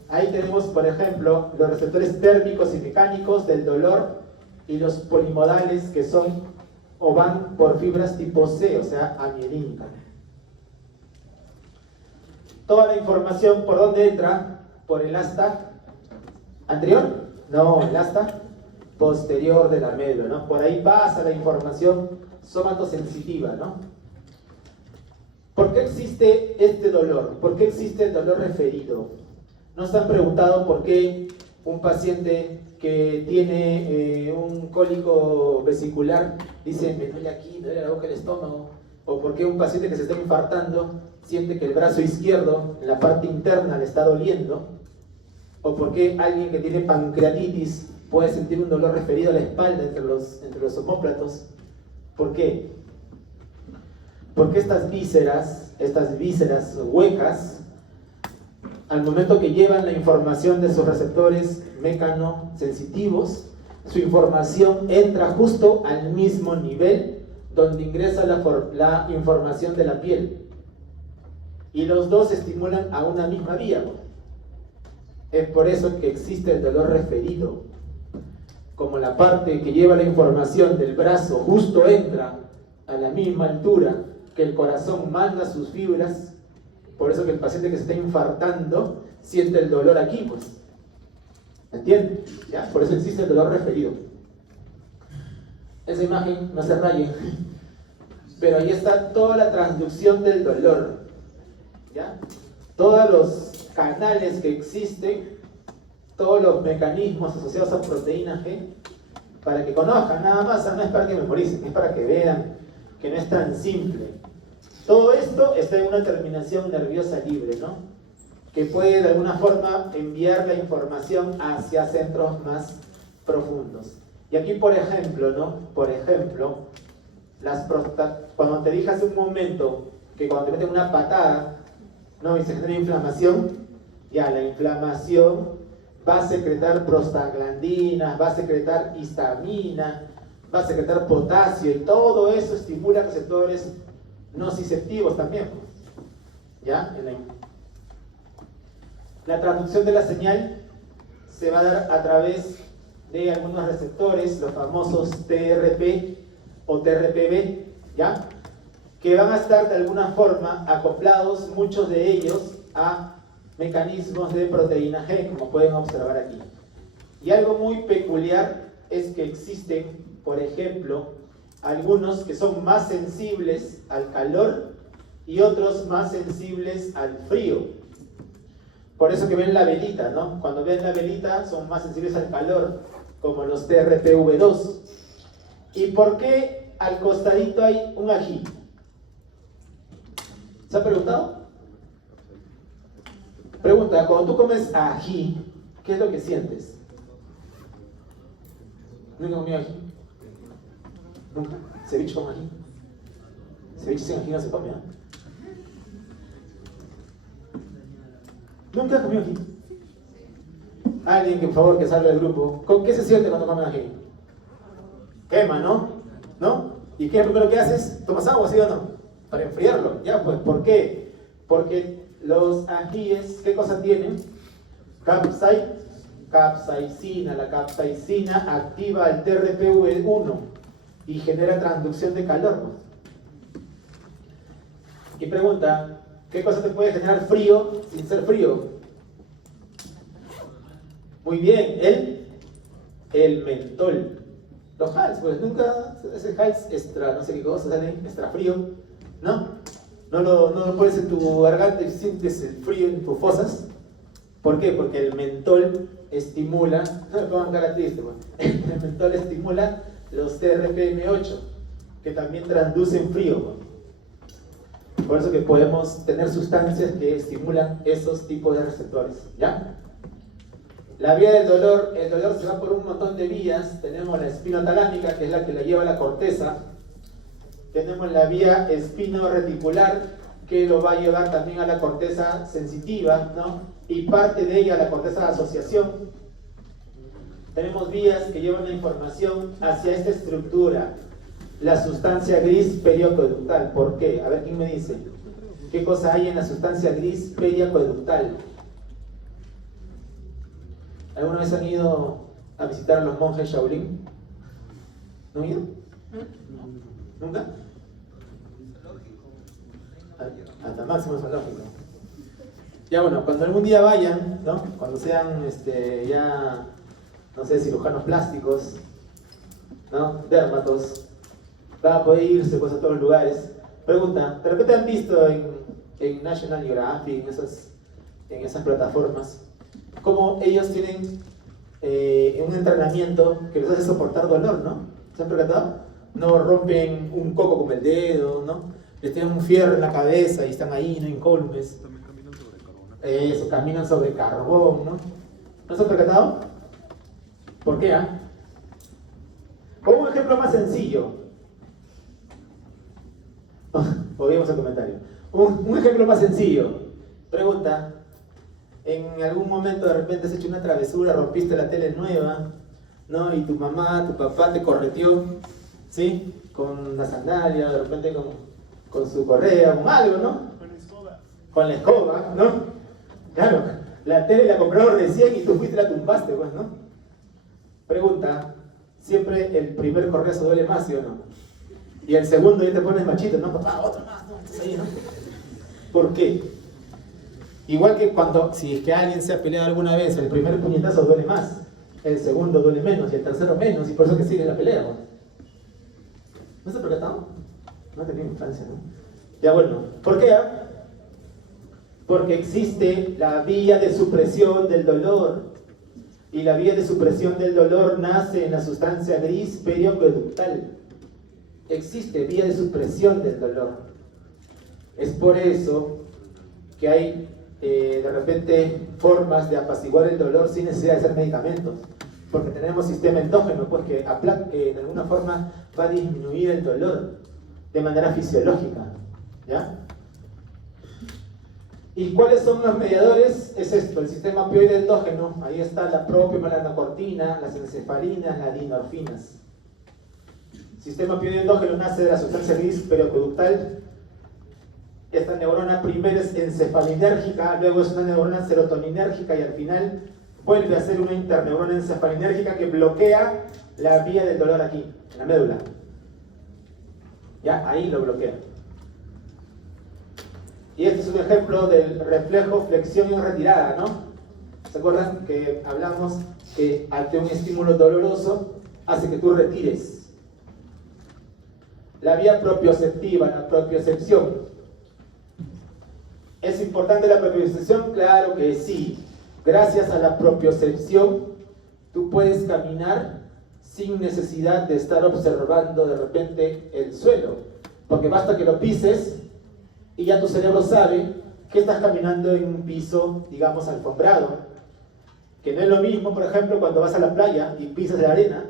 Ahí tenemos, por ejemplo, los receptores térmicos y mecánicos del dolor y los polimodales que son o van por fibras tipo C, o sea, amielínica. Toda la información, ¿por dónde entra? ¿Por el asta anterior? No, el asta posterior de la médula, ¿no? Por ahí pasa la información somatosensitiva, ¿no? ¿Por qué existe este dolor? ¿Por qué existe el dolor referido? ¿No se han preguntado por qué un paciente que tiene un cólico vesicular dice, me duele aquí, me duele la boca del estómago? ¿O por qué un paciente que se está infartando siente que el brazo izquierdo, en la parte interna, le está doliendo? ¿O por qué alguien que tiene pancreatitis puede sentir un dolor referido a la espalda entre los omóplatos? ¿Por qué? Porque estas vísceras huecas, al momento que llevan la información de sus receptores mecanosensitivos, su información entra justo al mismo nivel donde ingresa la información de la piel. Y los dos estimulan a una misma vía. Es por eso que existe el dolor referido. Como la parte que lleva la información del brazo justo entra a la misma altura que el corazón manda sus fibras, por eso que el paciente que se está infartando siente el dolor aquí, pues. ¿Entienden? ¿Ya? Por eso existe el dolor referido. Esa imagen no se raye, pero ahí está toda la transducción del dolor, ¿ya? Todos los canales que existen, todos los mecanismos asociados a proteína G, para que conozcan nada más, no es para que memoricen, es para que vean que no es tan simple. Todo esto está en una terminación nerviosa libre, ¿no? Que puede de alguna forma enviar la información hacia centros más profundos. Y aquí, por ejemplo, ¿no? Por ejemplo, cuando te dije hace un momento que cuando te meten una patada, ¿no? Y se genera inflamación, ya la inflamación va a secretar prostaglandinas, va a secretar histamina, va a secretar potasio, y todo eso estimula receptores nociceptivos también, ¿ya? La traducción de la señal se va a dar a través de algunos receptores, los famosos TRP o TRPV, ¿ya? Que van a estar de alguna forma acoplados, muchos de ellos, a mecanismos de proteína G, como pueden observar aquí. Y algo muy peculiar es que existen, por ejemplo, algunos que son más sensibles al calor y otros más sensibles al frío. Por eso que ven la velita, ¿no? Cuando ven la velita son más sensibles al calor, como los TRPV2. ¿Y por qué al costadito hay un ají? ¿Se ha preguntado? Pregunta, cuando tú comes ají, ¿qué es lo que sientes? ¿Nunca comido ají? ¿Nunca? ¿Ceviche con ají? Ceviche sin ají no se come, ¿eh? ¿Nunca has comido ají? Alguien que por favor que salga del grupo. ¿Con qué se siente cuando comen ají? Quema, ¿no? ¿No? ¿Y qué es lo primero que haces? ¿Tomas agua, sí o no? Para enfriarlo. Ya, pues, ¿por qué? Porque los ajíes, ¿qué cosa tienen? Capsaicina. La capsaicina activa el TRPV1 y genera transducción de calor. Y pregunta, ¿qué cosa te puede generar frío sin ser frío? Muy bien, el mentol. Los Hals, pues nunca, ese Hals extra, no sé qué cosa, sale extra frío, ¿no? No lo pones en tu garganta y sientes el frío en tus fosas. ¿Por qué? Porque el mentol estimula, no me pongan cara triste, el mentol estimula los TRPM8, que también transducen frío. Por eso que podemos tener sustancias que estimulan esos tipos de receptores, ¿ya? La vía del dolor, el dolor se va por un montón de vías. Tenemos la espinotalámica, que es la que la lleva a la corteza. Tenemos la vía espino-reticular, que lo va a llevar también a la corteza sensitiva, ¿no? Y parte de ella a la corteza de asociación. Tenemos vías que llevan la información hacia esta estructura, la sustancia gris periaqueductal. ¿Por qué? A ver, ¿quién me dice? ¿Qué cosa hay en la sustancia gris periaqueductal? ¿Alguna vez han ido a visitar a los monjes Shaolin? ¿No han ido? ¿Nunca? Hasta máximo zoológico. Ya bueno, cuando algún día vayan, ¿no? Cuando sean ya, no sé, cirujanos plásticos, ¿no? Dermatos, van a poder irse pues a todos los lugares. Pregunta, ¿pero qué te han visto en National Geographic, en esas plataformas? Cómo ellos tienen un entrenamiento que les hace soportar dolor, ¿no? ¿Se han percatado? No rompen un coco con el dedo, ¿no? Les tienen un fierro en la cabeza y están ahí, ¿no? Incólumes. También caminan sobre carbón. Eso, caminan sobre carbón, ¿no? ¿No se han percatado? ¿Por qué, ah? Con un ejemplo más sencillo. Podríamos el comentario. Un ejemplo más sencillo. Pregunta. En algún momento de repente has hecho una travesura, rompiste la tele nueva, ¿no? Y tu mamá, tu papá te correteó, ¿sí? Con la sandalia, de repente con su correa, con algo, ¿no? Con la escoba. Con la escoba, ¿no? Claro, la tele la compraron recién y tú fuiste y la tumbaste, pues, ¿no? Pregunta, ¿siempre el primer correazo duele más, sí o no? Y el segundo ya te pones machito, ¿no? Papá, otro más, ¿no? Estás ahí, ¿no? ¿Por qué? Igual que cuando, si es que alguien se ha peleado alguna vez, el primer puñetazo duele más, el segundo duele menos y el tercero menos, y por eso que sigue la pelea, ¿no? ¿No se ha percatado? No tenía infancia, ¿no? Ya bueno, ¿por qué? Porque existe la vía de supresión del dolor, y la vía de supresión del dolor nace en la sustancia gris periaqueductal. Existe vía de supresión del dolor. Es por eso que hay de repente formas de apaciguar el dolor sin necesidad de hacer medicamentos, porque tenemos sistema endógeno pues que de alguna forma va a disminuir el dolor de manera fisiológica, ¿ya? ¿Y cuáles son los mediadores? Es esto, el sistema opioide endógeno. Ahí está la propia melanocortina, las encefalinas, las dinorfinas. El sistema opioide endógeno nace de la sustancia gris periaqueductal. Esta neurona primero es encefalinérgica, luego es una neurona serotoninérgica y al final vuelve a ser una interneurona encefalinérgica que bloquea la vía del dolor aquí, en la médula. Ya, ahí lo bloquea. Y este es un ejemplo del reflejo flexión y retirada, ¿no? ¿Se acuerdan que hablamos que ante un estímulo doloroso hace que tú retires? La vía propioceptiva, la propiocepción. ¿Es importante la propiocepción? Claro que sí. Gracias a la propiocepción, tú puedes caminar sin necesidad de estar observando de repente el suelo. Porque basta que lo pises y ya tu cerebro sabe que estás caminando en un piso, digamos, alfombrado. Que no es lo mismo, por ejemplo, cuando vas a la playa y pisas la arena,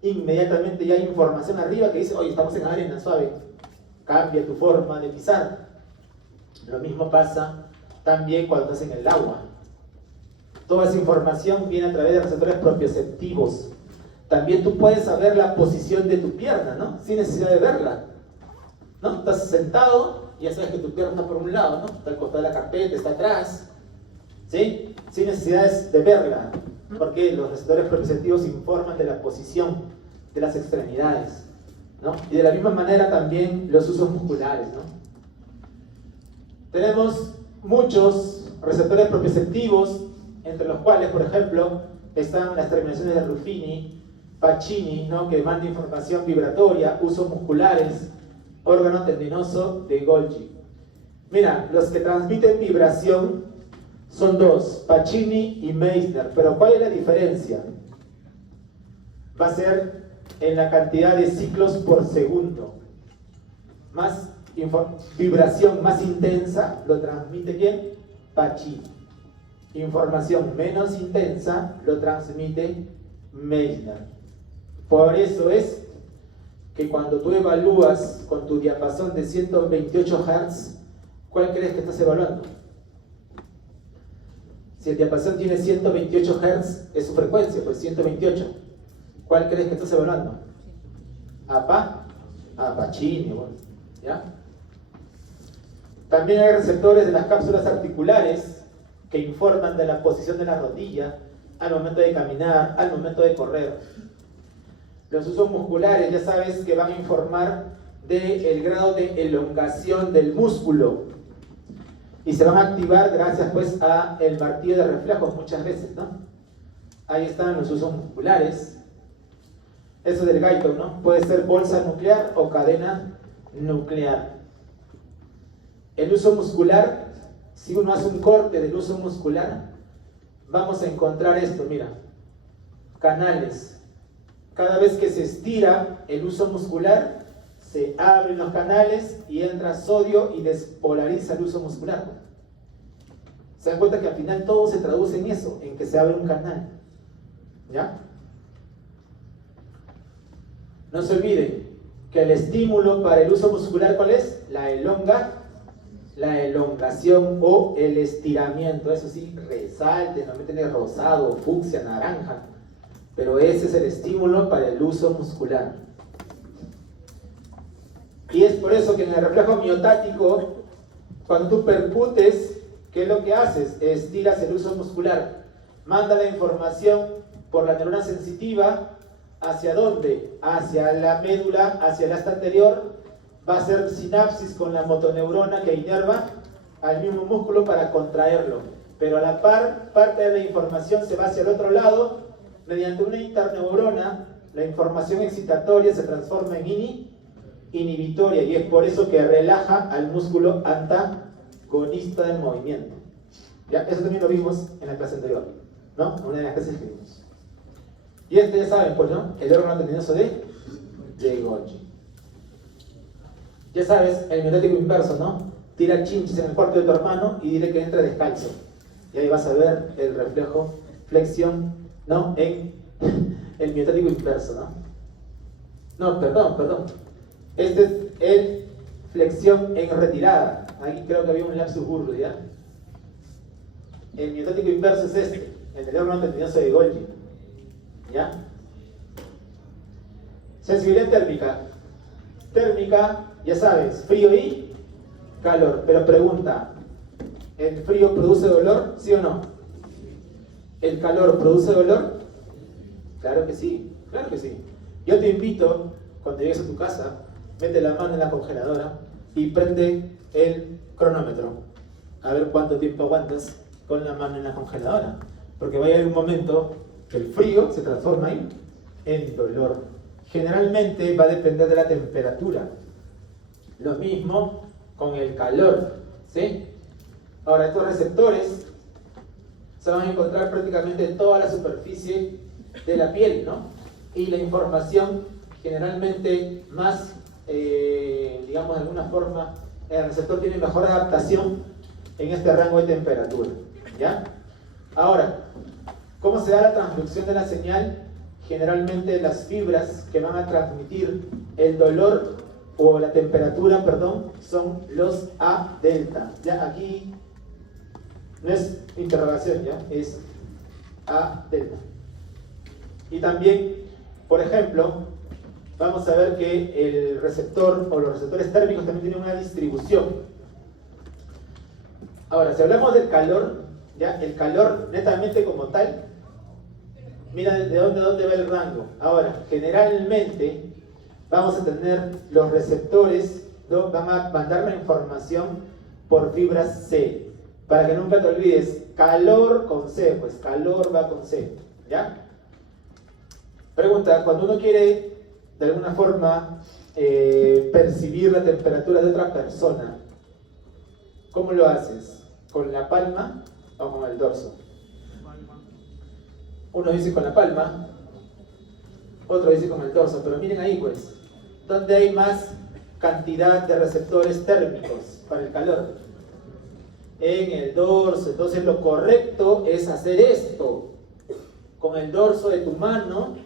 inmediatamente ya hay información arriba que dice, oye, estamos en arena, suave. Cambia tu forma de pisar. Lo mismo pasa también cuando estás en el agua. Toda esa información viene a través de receptores propioceptivos. También tú puedes saber la posición de tu pierna, ¿no? Sin necesidad de verla, ¿no? Estás sentado y ya sabes que tu pierna está por un lado, ¿no? Está al costado de la carpeta, está atrás, ¿sí? Sin necesidad de verla, porque los receptores propioceptivos informan de la posición de las extremidades, ¿no? Y de la misma manera también los usos musculares, ¿no? Tenemos muchos receptores propioceptivos, entre los cuales, por ejemplo, están las terminaciones de Ruffini, Pacini, ¿no? Que manda información vibratoria, usos musculares, órgano tendinoso de Golgi. Mira, los que transmiten vibración son dos, Pacini y Meissner, pero ¿cuál es la diferencia? Va a ser en la cantidad de ciclos por segundo. más vibración más intensa, lo transmite ¿quién? Pacini. Información menos intensa, lo transmite Meissner. Por eso es que cuando tú evalúas con tu diapasón de 128 Hz, ¿cuál crees que estás evaluando? Si el diapasón tiene 128 Hz, es su frecuencia, pues 128. ¿Cuál crees que estás evaluando? Pacini, bueno, ¿ya? También hay receptores de las cápsulas articulares que informan de la posición de la rodilla al momento de caminar, al momento de correr. Los usos musculares ya sabes que van a informar del grado de elongación del músculo y se van a activar gracias pues a el martillo de reflejos muchas veces, ¿no? Ahí están los usos musculares. Eso del Guyton, ¿no? Puede ser bolsa nuclear o cadena nuclear. El uso muscular, si uno hace un corte del uso muscular, vamos a encontrar esto, mira, canales. Cada vez que se estira el uso muscular, se abren los canales y entra sodio y despolariza el uso muscular. Se dan cuenta que al final todo se traduce en eso, en que se abre un canal. ¿Ya? No se olviden que el estímulo para el uso muscular, ¿cuál es? La elongación o el estiramiento. Eso sí, resalte, no meten rosado, fucsia, naranja. Pero ese es el estímulo para el uso muscular. Y es por eso que en el reflejo miotático, cuando tú percutes, ¿qué es lo que haces? Estiras el uso muscular. Manda la información por la neurona sensitiva. ¿Hacia dónde? Hacia la médula, hacia el asta anterior. Va a hacer sinapsis con la motoneurona que inerva al mismo músculo para contraerlo. Pero a la par, parte de la información se va hacia el otro lado. Mediante una interneurona, la información excitatoria se transforma en inhibitoria, y es por eso que relaja al músculo antagonista del movimiento. ¿Ya? Eso también lo vimos en la clase anterior, ¿no? Una de las clases que vimos. Y este ya saben, pues, ¿no? El órgano tendinoso de Golgi. Ya sabes, el miotático inverso, ¿no? Tira chinches en el cuarto de tu hermano y dile que entre descalzo. Y ahí vas a ver el reflejo, flexión, ¿no? En el miotático inverso, ¿no? No, perdón. Este es el flexión en retirada. Aquí creo que había un lapsus burdo, ¿ya? El miotático inverso es este, el del órgano tendinoso de Golgi. ¿Ya? Sensibilidad térmica. Térmica, ya sabes, frío y calor. Pero pregunta, ¿el frío produce dolor? ¿Sí o no? ¿El calor produce dolor? Claro que sí, claro que sí. Yo te invito, cuando llegues a tu casa, mete la mano en la congeladora y prende el cronómetro. A ver cuánto tiempo aguantas con la mano en la congeladora. Porque va a llegar un momento que el frío se transforma en dolor. Generalmente va a depender de la temperatura. Lo mismo con el calor, ¿sí? Ahora, estos receptores se van a encontrar prácticamente en toda la superficie de la piel, ¿no? Y la información generalmente más, digamos de alguna forma, el receptor tiene mejor adaptación en este rango de temperatura, ¿ya? Ahora, ¿cómo se da la transducción de la señal? Generalmente las fibras que van a transmitir el dolor o la temperatura, perdón, son los A delta. Ya aquí no es interrogación, ya es A delta. Y también, por ejemplo, vamos a ver que el receptor o los receptores térmicos también tienen una distribución. Ahora, si hablamos del calor, ya el calor netamente como tal, mira de dónde va el rango. Ahora, generalmente vamos a tener los receptores, ¿no? Van a mandar la información por fibras C. Para que nunca te olvides, calor con C, pues calor va con C, ¿ya? Pregunta, cuando uno quiere de alguna forma percibir la temperatura de otra persona, ¿cómo lo haces? ¿Con la palma o con el dorso? Uno dice con la palma, otro dice con el dorso, pero miren ahí pues, ¿dónde hay más cantidad de receptores térmicos para el calor. En el dorso. Entonces lo correcto es hacer esto. Con el dorso de tu mano,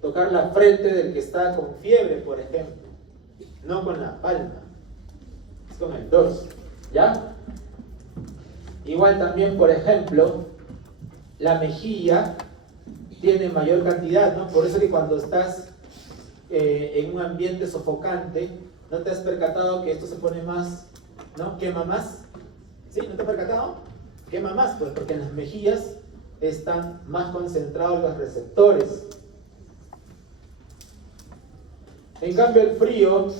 tocar la frente del que está con fiebre, por ejemplo. No con la palma. Es con el dorso. ¿Ya? Igual también, por ejemplo, la mejilla tiene mayor cantidad, ¿no? Por eso que cuando estás en un ambiente sofocante, ¿no te has percatado que esto se pone más, ¿no? Quema más. ¿Sí? ¿No te has percatado? Quema más, pues, porque en las mejillas están más concentrados los receptores. En cambio, el frío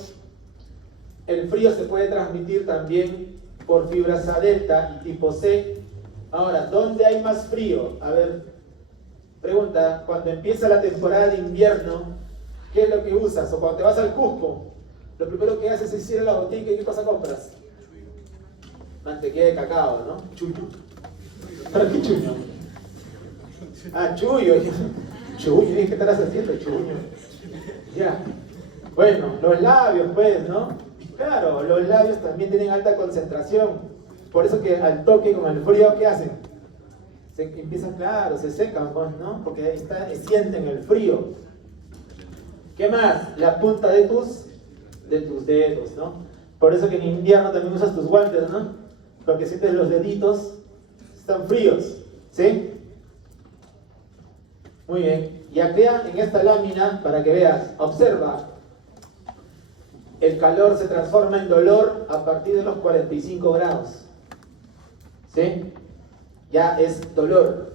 se puede transmitir también por fibras A delta y tipo C. Ahora, ¿dónde hay más frío? A ver, pregunta, cuando empieza la temporada de invierno, ¿qué es lo que usas? O cuando te vas al Cusco, lo primero que haces es ir a la botica y ¿qué cosa compras? Mantequilla de cacao, ¿no? Chuño. ¿Para qué chuño? Ah, chuyo. Chuño, ¿qué estarás haciendo, chuño? Ya. Bueno, los labios, pues, ¿no? Claro, los labios también tienen alta concentración. Por eso que al toque con el frío, ¿qué hacen? Se empiezan, claro, se secan, pues, ¿no? Porque ahí sienten el frío. ¿Qué más? La punta de tus dedos, ¿no? Por eso que en invierno también usas tus guantes, ¿no? Porque sientes los deditos, están fríos, ¿sí? Muy bien. Y aquí en esta lámina, para que veas, observa. El calor se transforma en dolor a partir de los 45 grados. ¿Sí? Ya es dolor.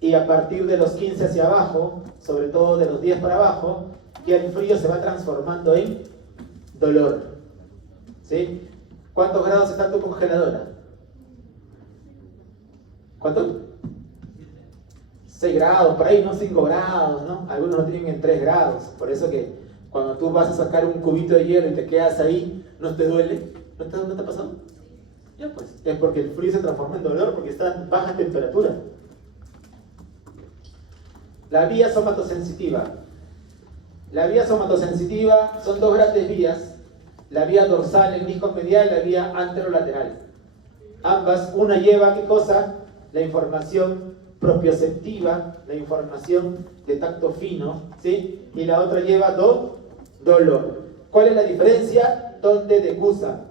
Y a partir de los 15 hacia abajo, sobre todo de los 10 para abajo, ya el frío se va transformando en dolor. ¿Sí? ¿Cuántos grados está tu congeladora? ¿Cuánto? 6 grados, por ahí, ¿no? 5 grados, ¿no? Algunos lo tienen en 3 grados. Por eso que cuando tú vas a sacar un cubito de hielo y te quedas ahí, ¿no te duele? ¿No te ha pasado? Ya pues, es porque el frío se transforma en dolor, porque está en baja temperatura. La vía somatosensitiva. La vía somatosensitiva son dos grandes vías. La vía dorsal, el disco medial, la vía anterolateral. Ambas, una lleva, ¿qué cosa? La información propioceptiva, la información de tacto fino, ¿sí? Y la otra lleva dolor. ¿Cuál es la diferencia? ¿Dónde decusa?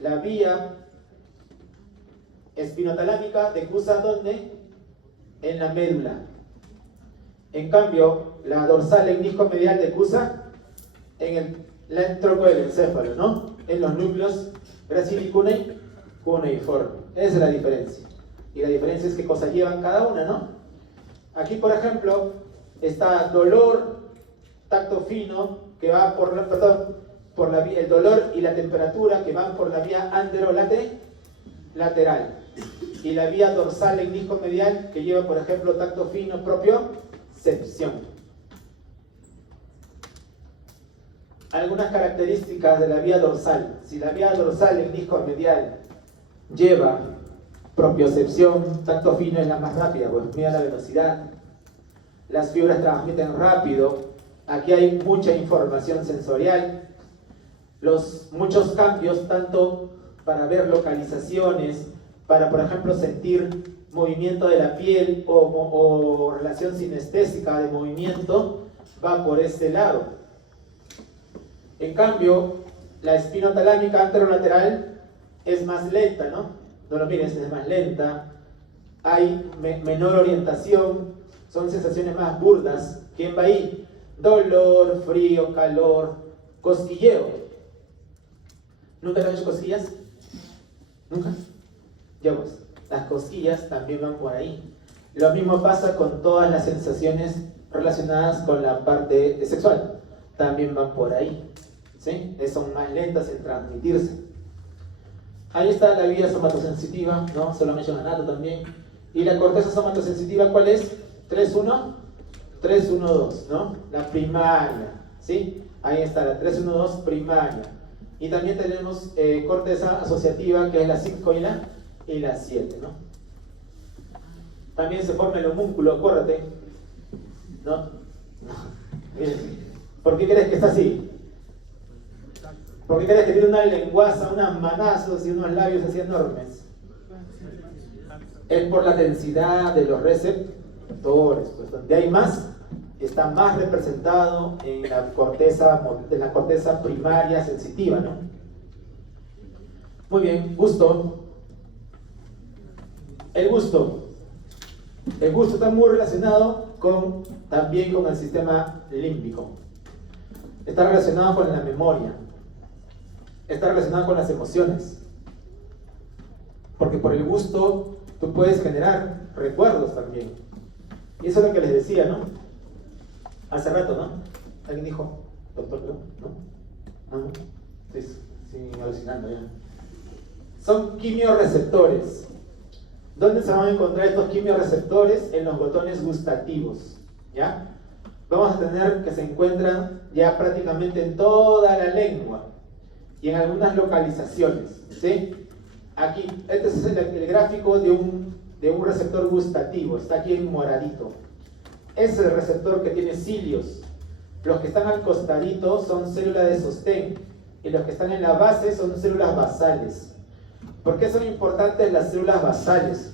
La vía espinotalámica decusa ¿dónde? En la médula. En cambio, la dorsal en disco medial decusa en el tronco del encéfalo, ¿no? En los núcleos gracil y cuneiforme. Esa es la diferencia. Y la diferencia es qué cosas llevan cada una, ¿no? Aquí, por ejemplo, está dolor, tacto fino, que va por la vía, el dolor y la temperatura que van por la vía anterolateral. Y la vía dorsal en disco medial que lleva, por ejemplo, tacto fino, propiocepción. Algunas características de la vía dorsal. Si la vía dorsal en disco medial lleva propiocepción, tacto fino es la más rápida, pues mira la velocidad. Las fibras transmiten rápido. Aquí hay mucha información sensorial. Muchos cambios, tanto para ver localizaciones, para, por ejemplo, sentir movimiento de la piel o relación sinestésica de movimiento, va por este lado. En cambio, la espinotalámica anterolateral es más lenta, ¿no? No lo mires, es más lenta, hay menor orientación, son sensaciones más burdas. ¿Quién va ahí? Dolor, frío, calor, cosquilleo. ¿Nunca te han hecho cosquillas? ¿Nunca? Ya pues, las cosquillas también van por ahí. Lo mismo pasa con todas las sensaciones relacionadas con la parte sexual. También van por ahí. ¿Sí? Son más lentas en transmitirse. Ahí está la vía somatosensitiva, ¿no? Se lo menciona Nato también. Y la corteza somatosensitiva, ¿cuál es? 3-1, 3-1-2, ¿no? La primaria, ¿sí? Ahí está, la 3-1-2 primaria. Y también tenemos corteza asociativa, que es la 5 y la 7, ¿no? También se forma el homúnculo, acuérdate, ¿no? ¿Por qué crees que está así? ¿Por qué crees que tiene una lenguaza, unas manazos y unos labios así enormes? Es por la densidad de los receptores. Pues donde hay más, está más representado en la corteza primaria sensitiva, ¿no? Muy bien, gusto. El gusto. El gusto está muy relacionado también con el sistema límbico. Está relacionado con la memoria. Está relacionado con las emociones. Porque por el gusto tú puedes generar recuerdos también. Y eso es lo que les decía, ¿no? Hace rato, ¿no? ¿Alguien dijo? ¿Doctor? ¿No? ¿No? Sí, alucinando ya. Son quimiorreceptores. ¿Dónde se van a encontrar estos quimiorreceptores? En los botones gustativos, ¿ya? Vamos a tener que se encuentran ya prácticamente en toda la lengua y en algunas localizaciones, ¿sí? Aquí, este es el gráfico de un receptor gustativo, está aquí en moradito. Ese es el receptor que tiene cilios. Los que están al costadito son células de sostén y los que están en la base son células basales. ¿Por qué son importantes las células basales?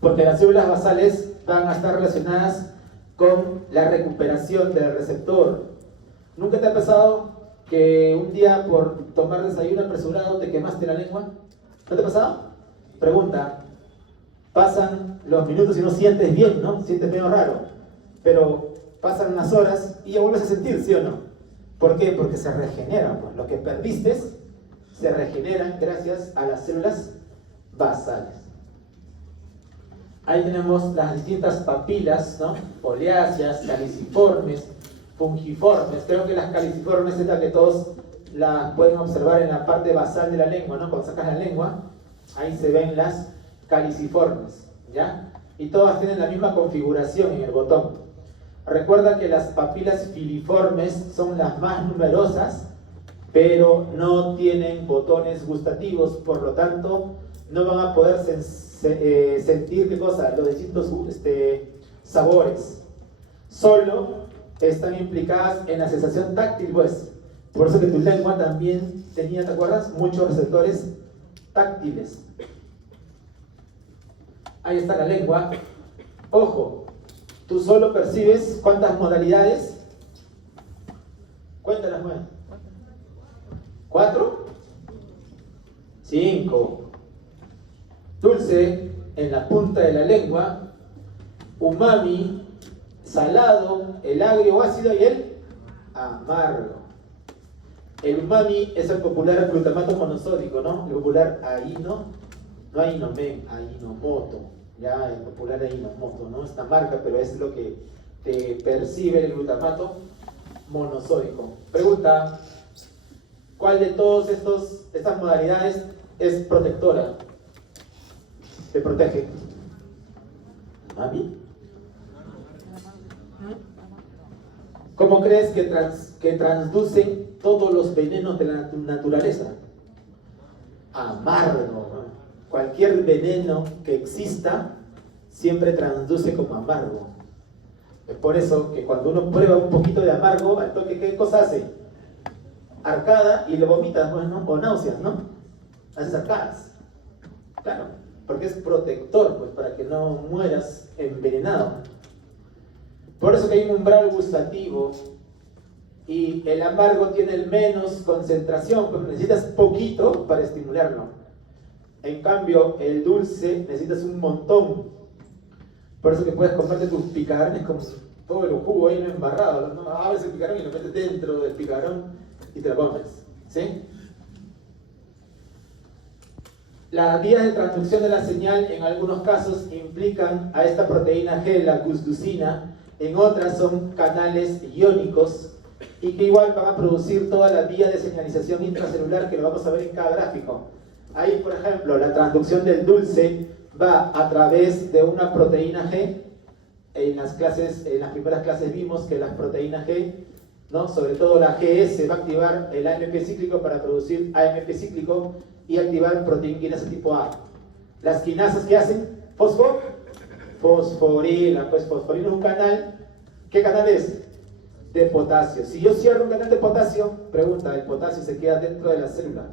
Porque las células basales van a estar relacionadas con la recuperación del receptor. ¿Nunca te ha pasado que un día por tomar desayuno apresurado te quemaste la lengua? ¿No te ha pasado? Pregunta. Pasan los minutos y no sientes bien, ¿no? Sientes medio raro. Pero pasan unas horas y ya vuelves a sentir, ¿sí o no? ¿Por qué? Porque se regenera. Pues. Lo que perdiste se regeneran gracias a las células basales. Ahí tenemos las distintas papilas, ¿no? Foliáceas, caliciformes, fungiformes. Creo que las caliciformes es la que todos la pueden observar en la parte basal de la lengua, ¿no? Cuando sacas la lengua, ahí se ven las caliciformes, ¿ya? Y todas tienen la misma configuración en el botón. Recuerda que las papilas filiformes son las más numerosas, pero no tienen botones gustativos, por lo tanto no van a poder sentir ¿qué cosa? Los distintos sabores. Solo están implicadas en la sensación táctil, pues. Por eso que tu lengua también tenía, ¿te acuerdas? Muchos receptores táctiles. Ahí está la lengua. Ojo, tú solo percibes ¿cuántas modalidades? Cuéntalas, pues. 4, 5. Dulce en la punta de la lengua, umami, salado, el agrio ácido y el amargo. El umami es el popular glutamato monosódico, ¿no? El popular no ainomen, ainomoto, ya el popular ainomoto, ¿no? Esta marca, pero es lo que te percibe el glutamato monosódico. Pregunta. ¿Cuál de todas estas modalidades es protectora? ¿Te protege? ¿Mami? ¿Cómo crees que transducen todos los venenos de la naturaleza? Amargo, ¿no? Cualquier veneno que exista siempre transduce como amargo. Es por eso que cuando uno prueba un poquito de amargo, al toque, ¿qué cosa hace? Arcada y lo vomitas, ¿no? O náuseas, ¿no? Haces arcadas. Claro, porque es protector, pues, para que no mueras envenenado. Por eso que hay un umbral gustativo y el amargo tiene el menos concentración, porque necesitas poquito para estimularlo. En cambio, el dulce necesitas un montón. Por eso que puedes comprarte tus picarones con todo el jugo ahí embarrado, ¿no? Abres el picarón y lo metes dentro del picarón y te lo comes, ¿sí? Las vías de transducción de la señal en algunos casos implican a esta proteína G, la gusducina, en otras son canales iónicos y que igual van a producir toda la vía de señalización intracelular que lo vamos a ver en cada gráfico. Ahí, por ejemplo, la transducción del dulce va a través de una proteína G. En las primeras clases vimos que las proteínas G, ¿no? Sobre todo la GS va a activar el AMP cíclico para producir AMP cíclico y activar proteína quinasa tipo A. Las quinasas que hacen fosforila, pues fosforila es un canal. ¿Qué canal es? de potasio. Si yo cierro un canal de potasio, pregunta, el potasio se queda dentro de la célula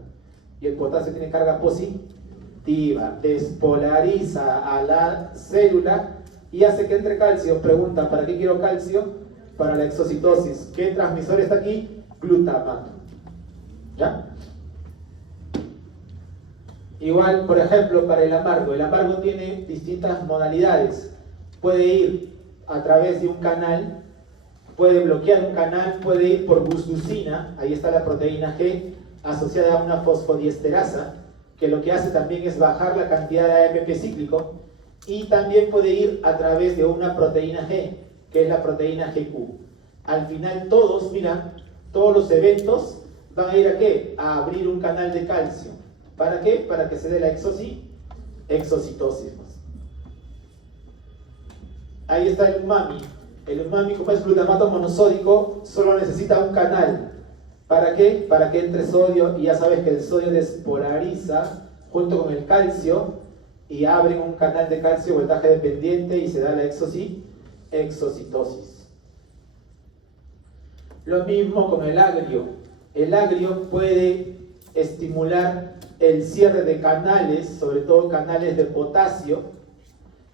y el potasio tiene carga positiva, despolariza a la célula y hace que entre calcio. Pregunta, ¿para qué quiero calcio? Para la exocitosis. ¿Qué transmisor está aquí? Glutamato. ¿Ya? Igual, por ejemplo, para el amargo tiene distintas modalidades. Puede ir a través de un canal, puede bloquear un canal, puede ir por gusducina, ahí está la proteína G asociada a una fosfodiesterasa, que lo que hace también es bajar la cantidad de AMP cíclico, y también puede ir a través de una proteína G, que es la proteína GQ. Al final todos, mira, todos los eventos van a ir a ¿qué? A abrir un canal de calcio. ¿Para qué? Para que se dé la exocitosis. Ahí está el umami. El umami, como es glutamato monosódico, solo necesita un canal. ¿Para qué? Para que entre sodio, y ya sabes que el sodio despolariza junto con el calcio y abren un canal de calcio voltaje dependiente y se da la exocitosis. Lo mismo con el agrio. El agrio puede estimular el cierre de canales, sobre todo canales de potasio,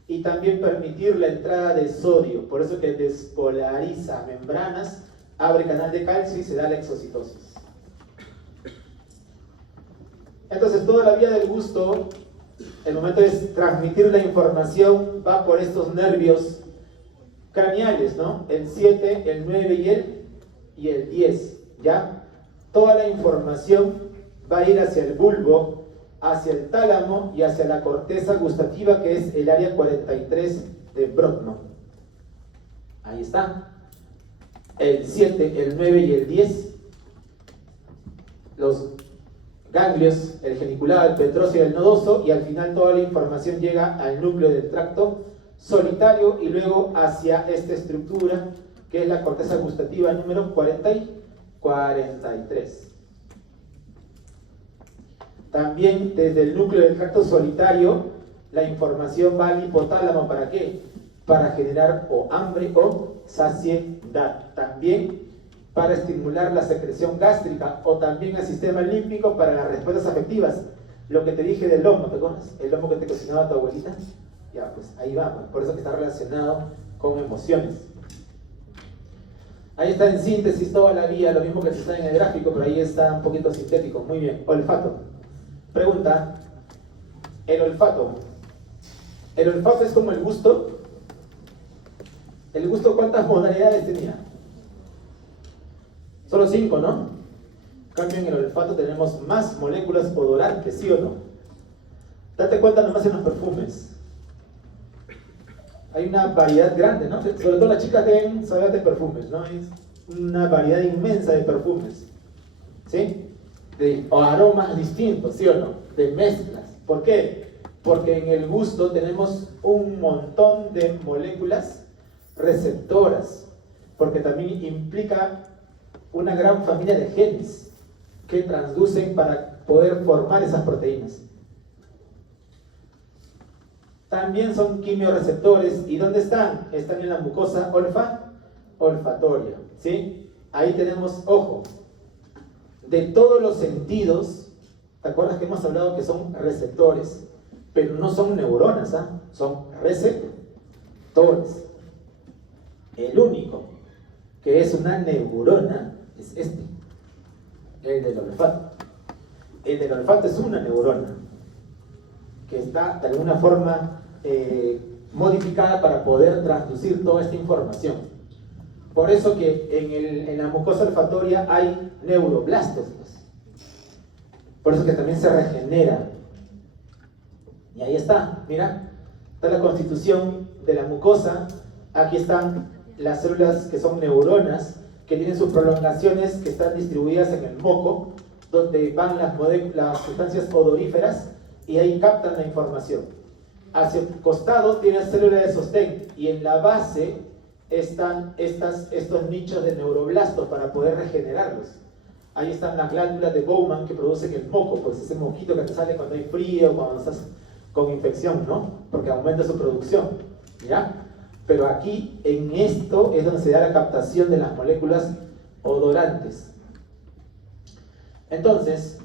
y también permitir la entrada de sodio. Por eso que despolariza membranas, abre canal de calcio y se da la exocitosis. Entonces, toda la vía del gusto, el momento es transmitir la información, va por estos nervios craneales, ¿no? El 7, el 9 y el 10, ¿ya? Toda la información va a ir hacia el bulbo, hacia el tálamo y hacia la corteza gustativa, que es el área 43 de Brodmann. Ahí está. El 7, el 9 y el 10. Los ganglios, el geniculado, el petróceo y el nodoso, y al final toda la información llega al núcleo del tracto solitario y luego hacia esta estructura, que es la corteza gustativa número 43. También desde el núcleo del tracto solitario la información va al hipotálamo. ¿Para qué? Para generar o hambre o saciedad. También para estimular la secreción gástrica, o también al sistema límbico para las respuestas afectivas. Lo que te dije del lomo, ¿te acuerdas? El lomo que te cocinaba tu abuelita. Ya, pues ahí va, por eso que está relacionado con emociones. Ahí está en síntesis toda la vía, lo mismo que está en el gráfico, pero ahí está un poquito sintético. Muy bien, olfato. Pregunta, ¿el olfato es como el gusto? ¿El gusto cuántas modalidades tenía? Solo 5, ¿no? En cambio, en el olfato tenemos más moléculas odorantes, ¿sí o no? Date cuenta nomás en los perfumes. Hay una variedad grande, ¿no? Sobre todo las chicas deben saber de perfumes, ¿no? Es una variedad inmensa de perfumes, ¿sí? O aromas distintos, ¿sí o no? De mezclas. ¿Por qué? Porque en el gusto tenemos un montón de moléculas receptoras, porque también implica una gran familia de genes que transducen para poder formar esas proteínas. También son quimiorreceptores. ¿Y dónde están? Están en la mucosa olfatoria, ¿sí? Ahí tenemos, ojo, de todos los sentidos. ¿Te acuerdas que hemos hablado que son receptores? Pero no son neuronas, ¿ah? Son receptores. El único que es una neurona es este, el del olfato. El del olfato es una neurona que está de alguna forma modificada para poder transducir toda esta información. Por eso que en la mucosa olfatoria hay neuroblastos, pues. Por eso que también se regenera. Y ahí está, mira, está la constitución de la mucosa. Aquí están las células que son neuronas, que tienen sus prolongaciones que están distribuidas en el moco, donde van las sustancias odoríferas y ahí captan la información. Hacia el costado tiene células de sostén y en la base están estos nichos de neuroblastos para poder regenerarlos. Ahí están las glándulas de Bowman que producen el moco, pues ese moquito que te sale cuando hay frío, cuando estás con infección, ¿no? Porque aumenta su producción, ¿ya? Pero aquí, en esto, es donde se da la captación de las moléculas odorantes. Entonces,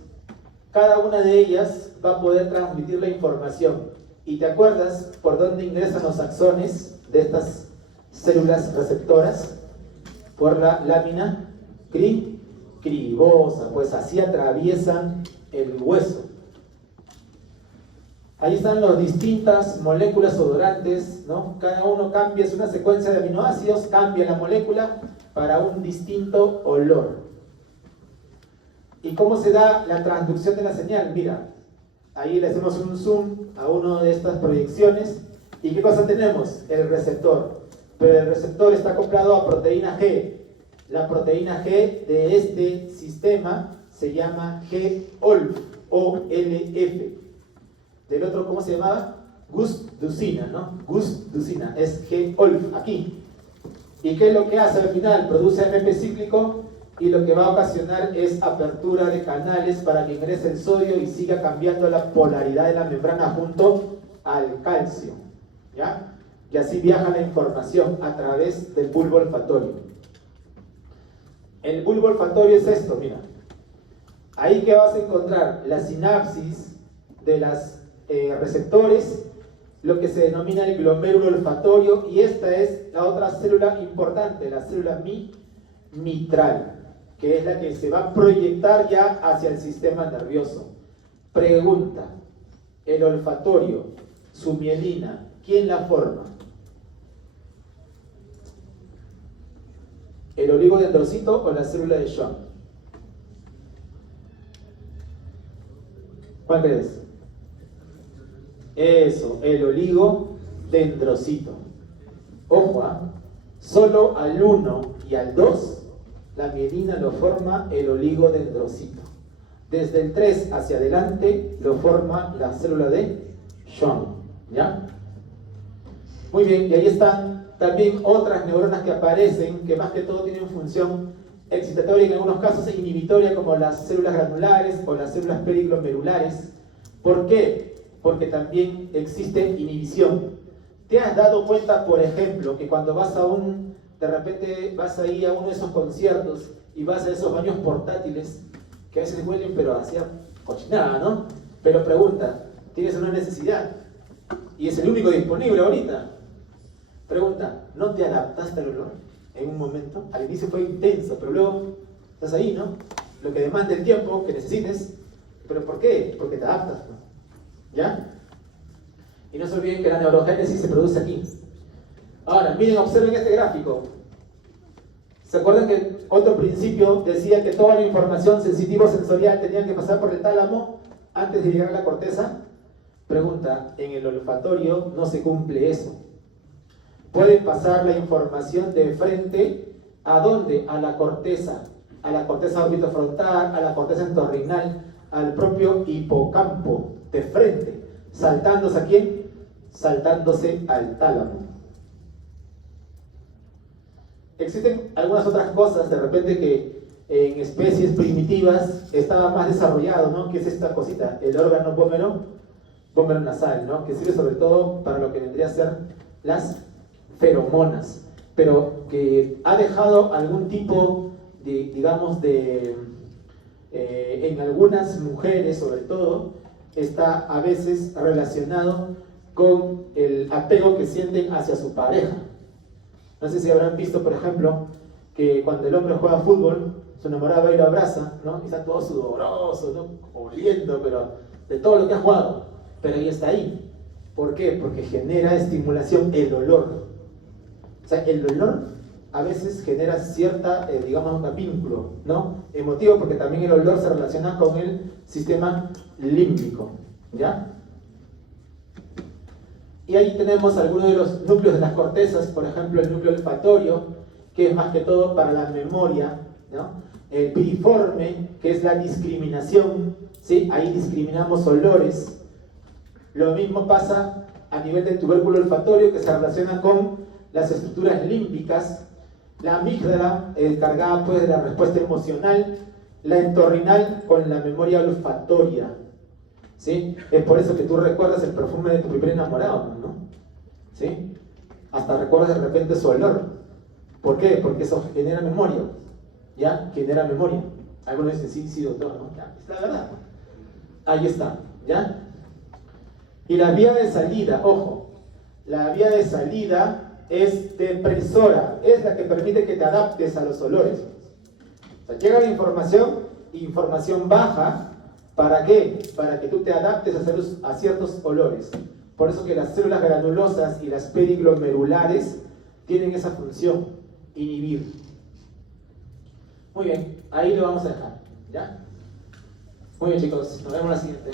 cada una de ellas va a poder transmitir la información. ¿Y te acuerdas por dónde ingresan los axones de estas células receptoras? Por la lámina cribosa, pues así atraviesan el hueso. Ahí están las distintas moléculas odorantes, ¿no? Cada uno cambia, es una secuencia de aminoácidos, cambia la molécula para un distinto olor. ¿Y cómo se da la transducción de la señal? Mira, ahí le hacemos un zoom a una de estas proyecciones. ¿Y qué cosa tenemos? El receptor. Pero el receptor está acoplado a proteína G. La proteína G de este sistema se llama G-OLF, O-L-F. Del otro, ¿cómo se llamaba? Gusducina, ¿no? Gusducina, es G-OLF aquí. ¿Y qué es lo que hace al final? Produce AMP cíclico y lo que va a ocasionar es apertura de canales para que ingrese el sodio y siga cambiando la polaridad de la membrana junto al calcio, ¿ya? Y así viaja la información a través del bulbo olfatorio. El bulbo olfatorio es esto, mira. Ahí que vas a encontrar la sinapsis de las receptores, lo que se denomina el glomérulo olfatorio, y esta es la otra célula importante, la célula mitral, que es la que se va a proyectar ya hacia el sistema nervioso. Pregunta, el olfatorio, su mielina, ¿quién la forma? ¿El oligodendrocito o la célula de Schwann? ¿Cuál crees? Eso, el oligodendrocito. Ojo, solo al 1 y al 2 la mielina lo forma el oligodendrocito. Desde el 3 hacia adelante lo forma la célula de Schwann, ¿ya? Muy bien, y ahí están también otras neuronas que aparecen, que más que todo tienen función excitatoria y en algunos casos inhibitoria, como las células granulares o las células periglomerulares. ¿Por qué? Porque también existe inhibición. ¿Te has dado cuenta, por ejemplo, que cuando vas de repente vas ahí a uno de esos conciertos y vas a esos baños portátiles, que a veces huelen pero hacía cochinada, ¿no? Pero pregunta, ¿tienes una necesidad? Y es el único disponible ahorita. Pregunta, ¿no te adaptaste al olor en un momento? Al inicio fue intenso, pero luego estás ahí, ¿no? Lo que demanda el tiempo que necesites. ¿Pero por qué? Porque te adaptas, ¿no? ¿Ya? Y no se olviden que la neurogénesis se produce aquí. Ahora, miren, observen este gráfico. ¿Se acuerdan que otro principio decía que toda la información sensitivo-sensorial tenía que pasar por el tálamo antes de llegar a la corteza? Pregunta, en el olfatorio no se cumple eso. Puede pasar la información de frente, ¿a dónde? A la corteza orbitofrontal, a la corteza entorrinal, al propio hipocampo, de frente. ¿Saltándose a quién? Saltándose al tálamo. Existen algunas otras cosas, de repente, que en especies primitivas estaba más desarrollado, ¿no? ¿Qué es esta cosita? El órgano vómero nasal, ¿no? Que sirve sobre todo para lo que vendría a ser las feromonas, pero que ha dejado algún tipo de, digamos, en algunas mujeres sobre todo, está a veces relacionado con el apego que sienten hacia su pareja. No sé si habrán visto, por ejemplo, que cuando el hombre juega fútbol, su enamorada va y lo abraza, ¿no? Y está todo sudoroso, ¿no? Oliendo, pero de todo lo que ha jugado, pero ahí está ahí. ¿Por qué? Porque genera estimulación el olor. O sea, el olor a veces genera cierta, digamos, un vínculo, ¿no? Emotivo, porque también el olor se relaciona con el sistema límbico, ¿ya? Y ahí tenemos algunos de los núcleos de las cortezas, por ejemplo, el núcleo olfatorio, que es más que todo para la memoria, ¿no? El piriforme, que es la discriminación, ¿sí? Ahí discriminamos olores. Lo mismo pasa a nivel del tubérculo olfatorio, que se relaciona con las estructuras límbicas, la amígdala, encargada pues de la respuesta emocional, la entorrinal con la memoria olfatoria, ¿sí? Es por eso que tú recuerdas el perfume de tu primer enamorado, ¿no? ¿Sí? hasta recuerdas de repente su olor. ¿Por qué? Porque eso genera memoria, ¿ya? Genera memoria. Algunos dicen, sí, sí, doctor, ¿no? Ya, es la verdad. Ahí está, ¿ya? Y la vía de salida, ojo, la vía de salida es depresora, es la que permite que te adaptes a los olores. O sea, llega la información baja, ¿para qué? Para que tú te adaptes a ciertos olores. Por eso que las células granulosas y las periglomerulares tienen esa función, inhibir. Muy bien, ahí lo vamos a dejar, ¿ya? Muy bien chicos, nos vemos la siguiente.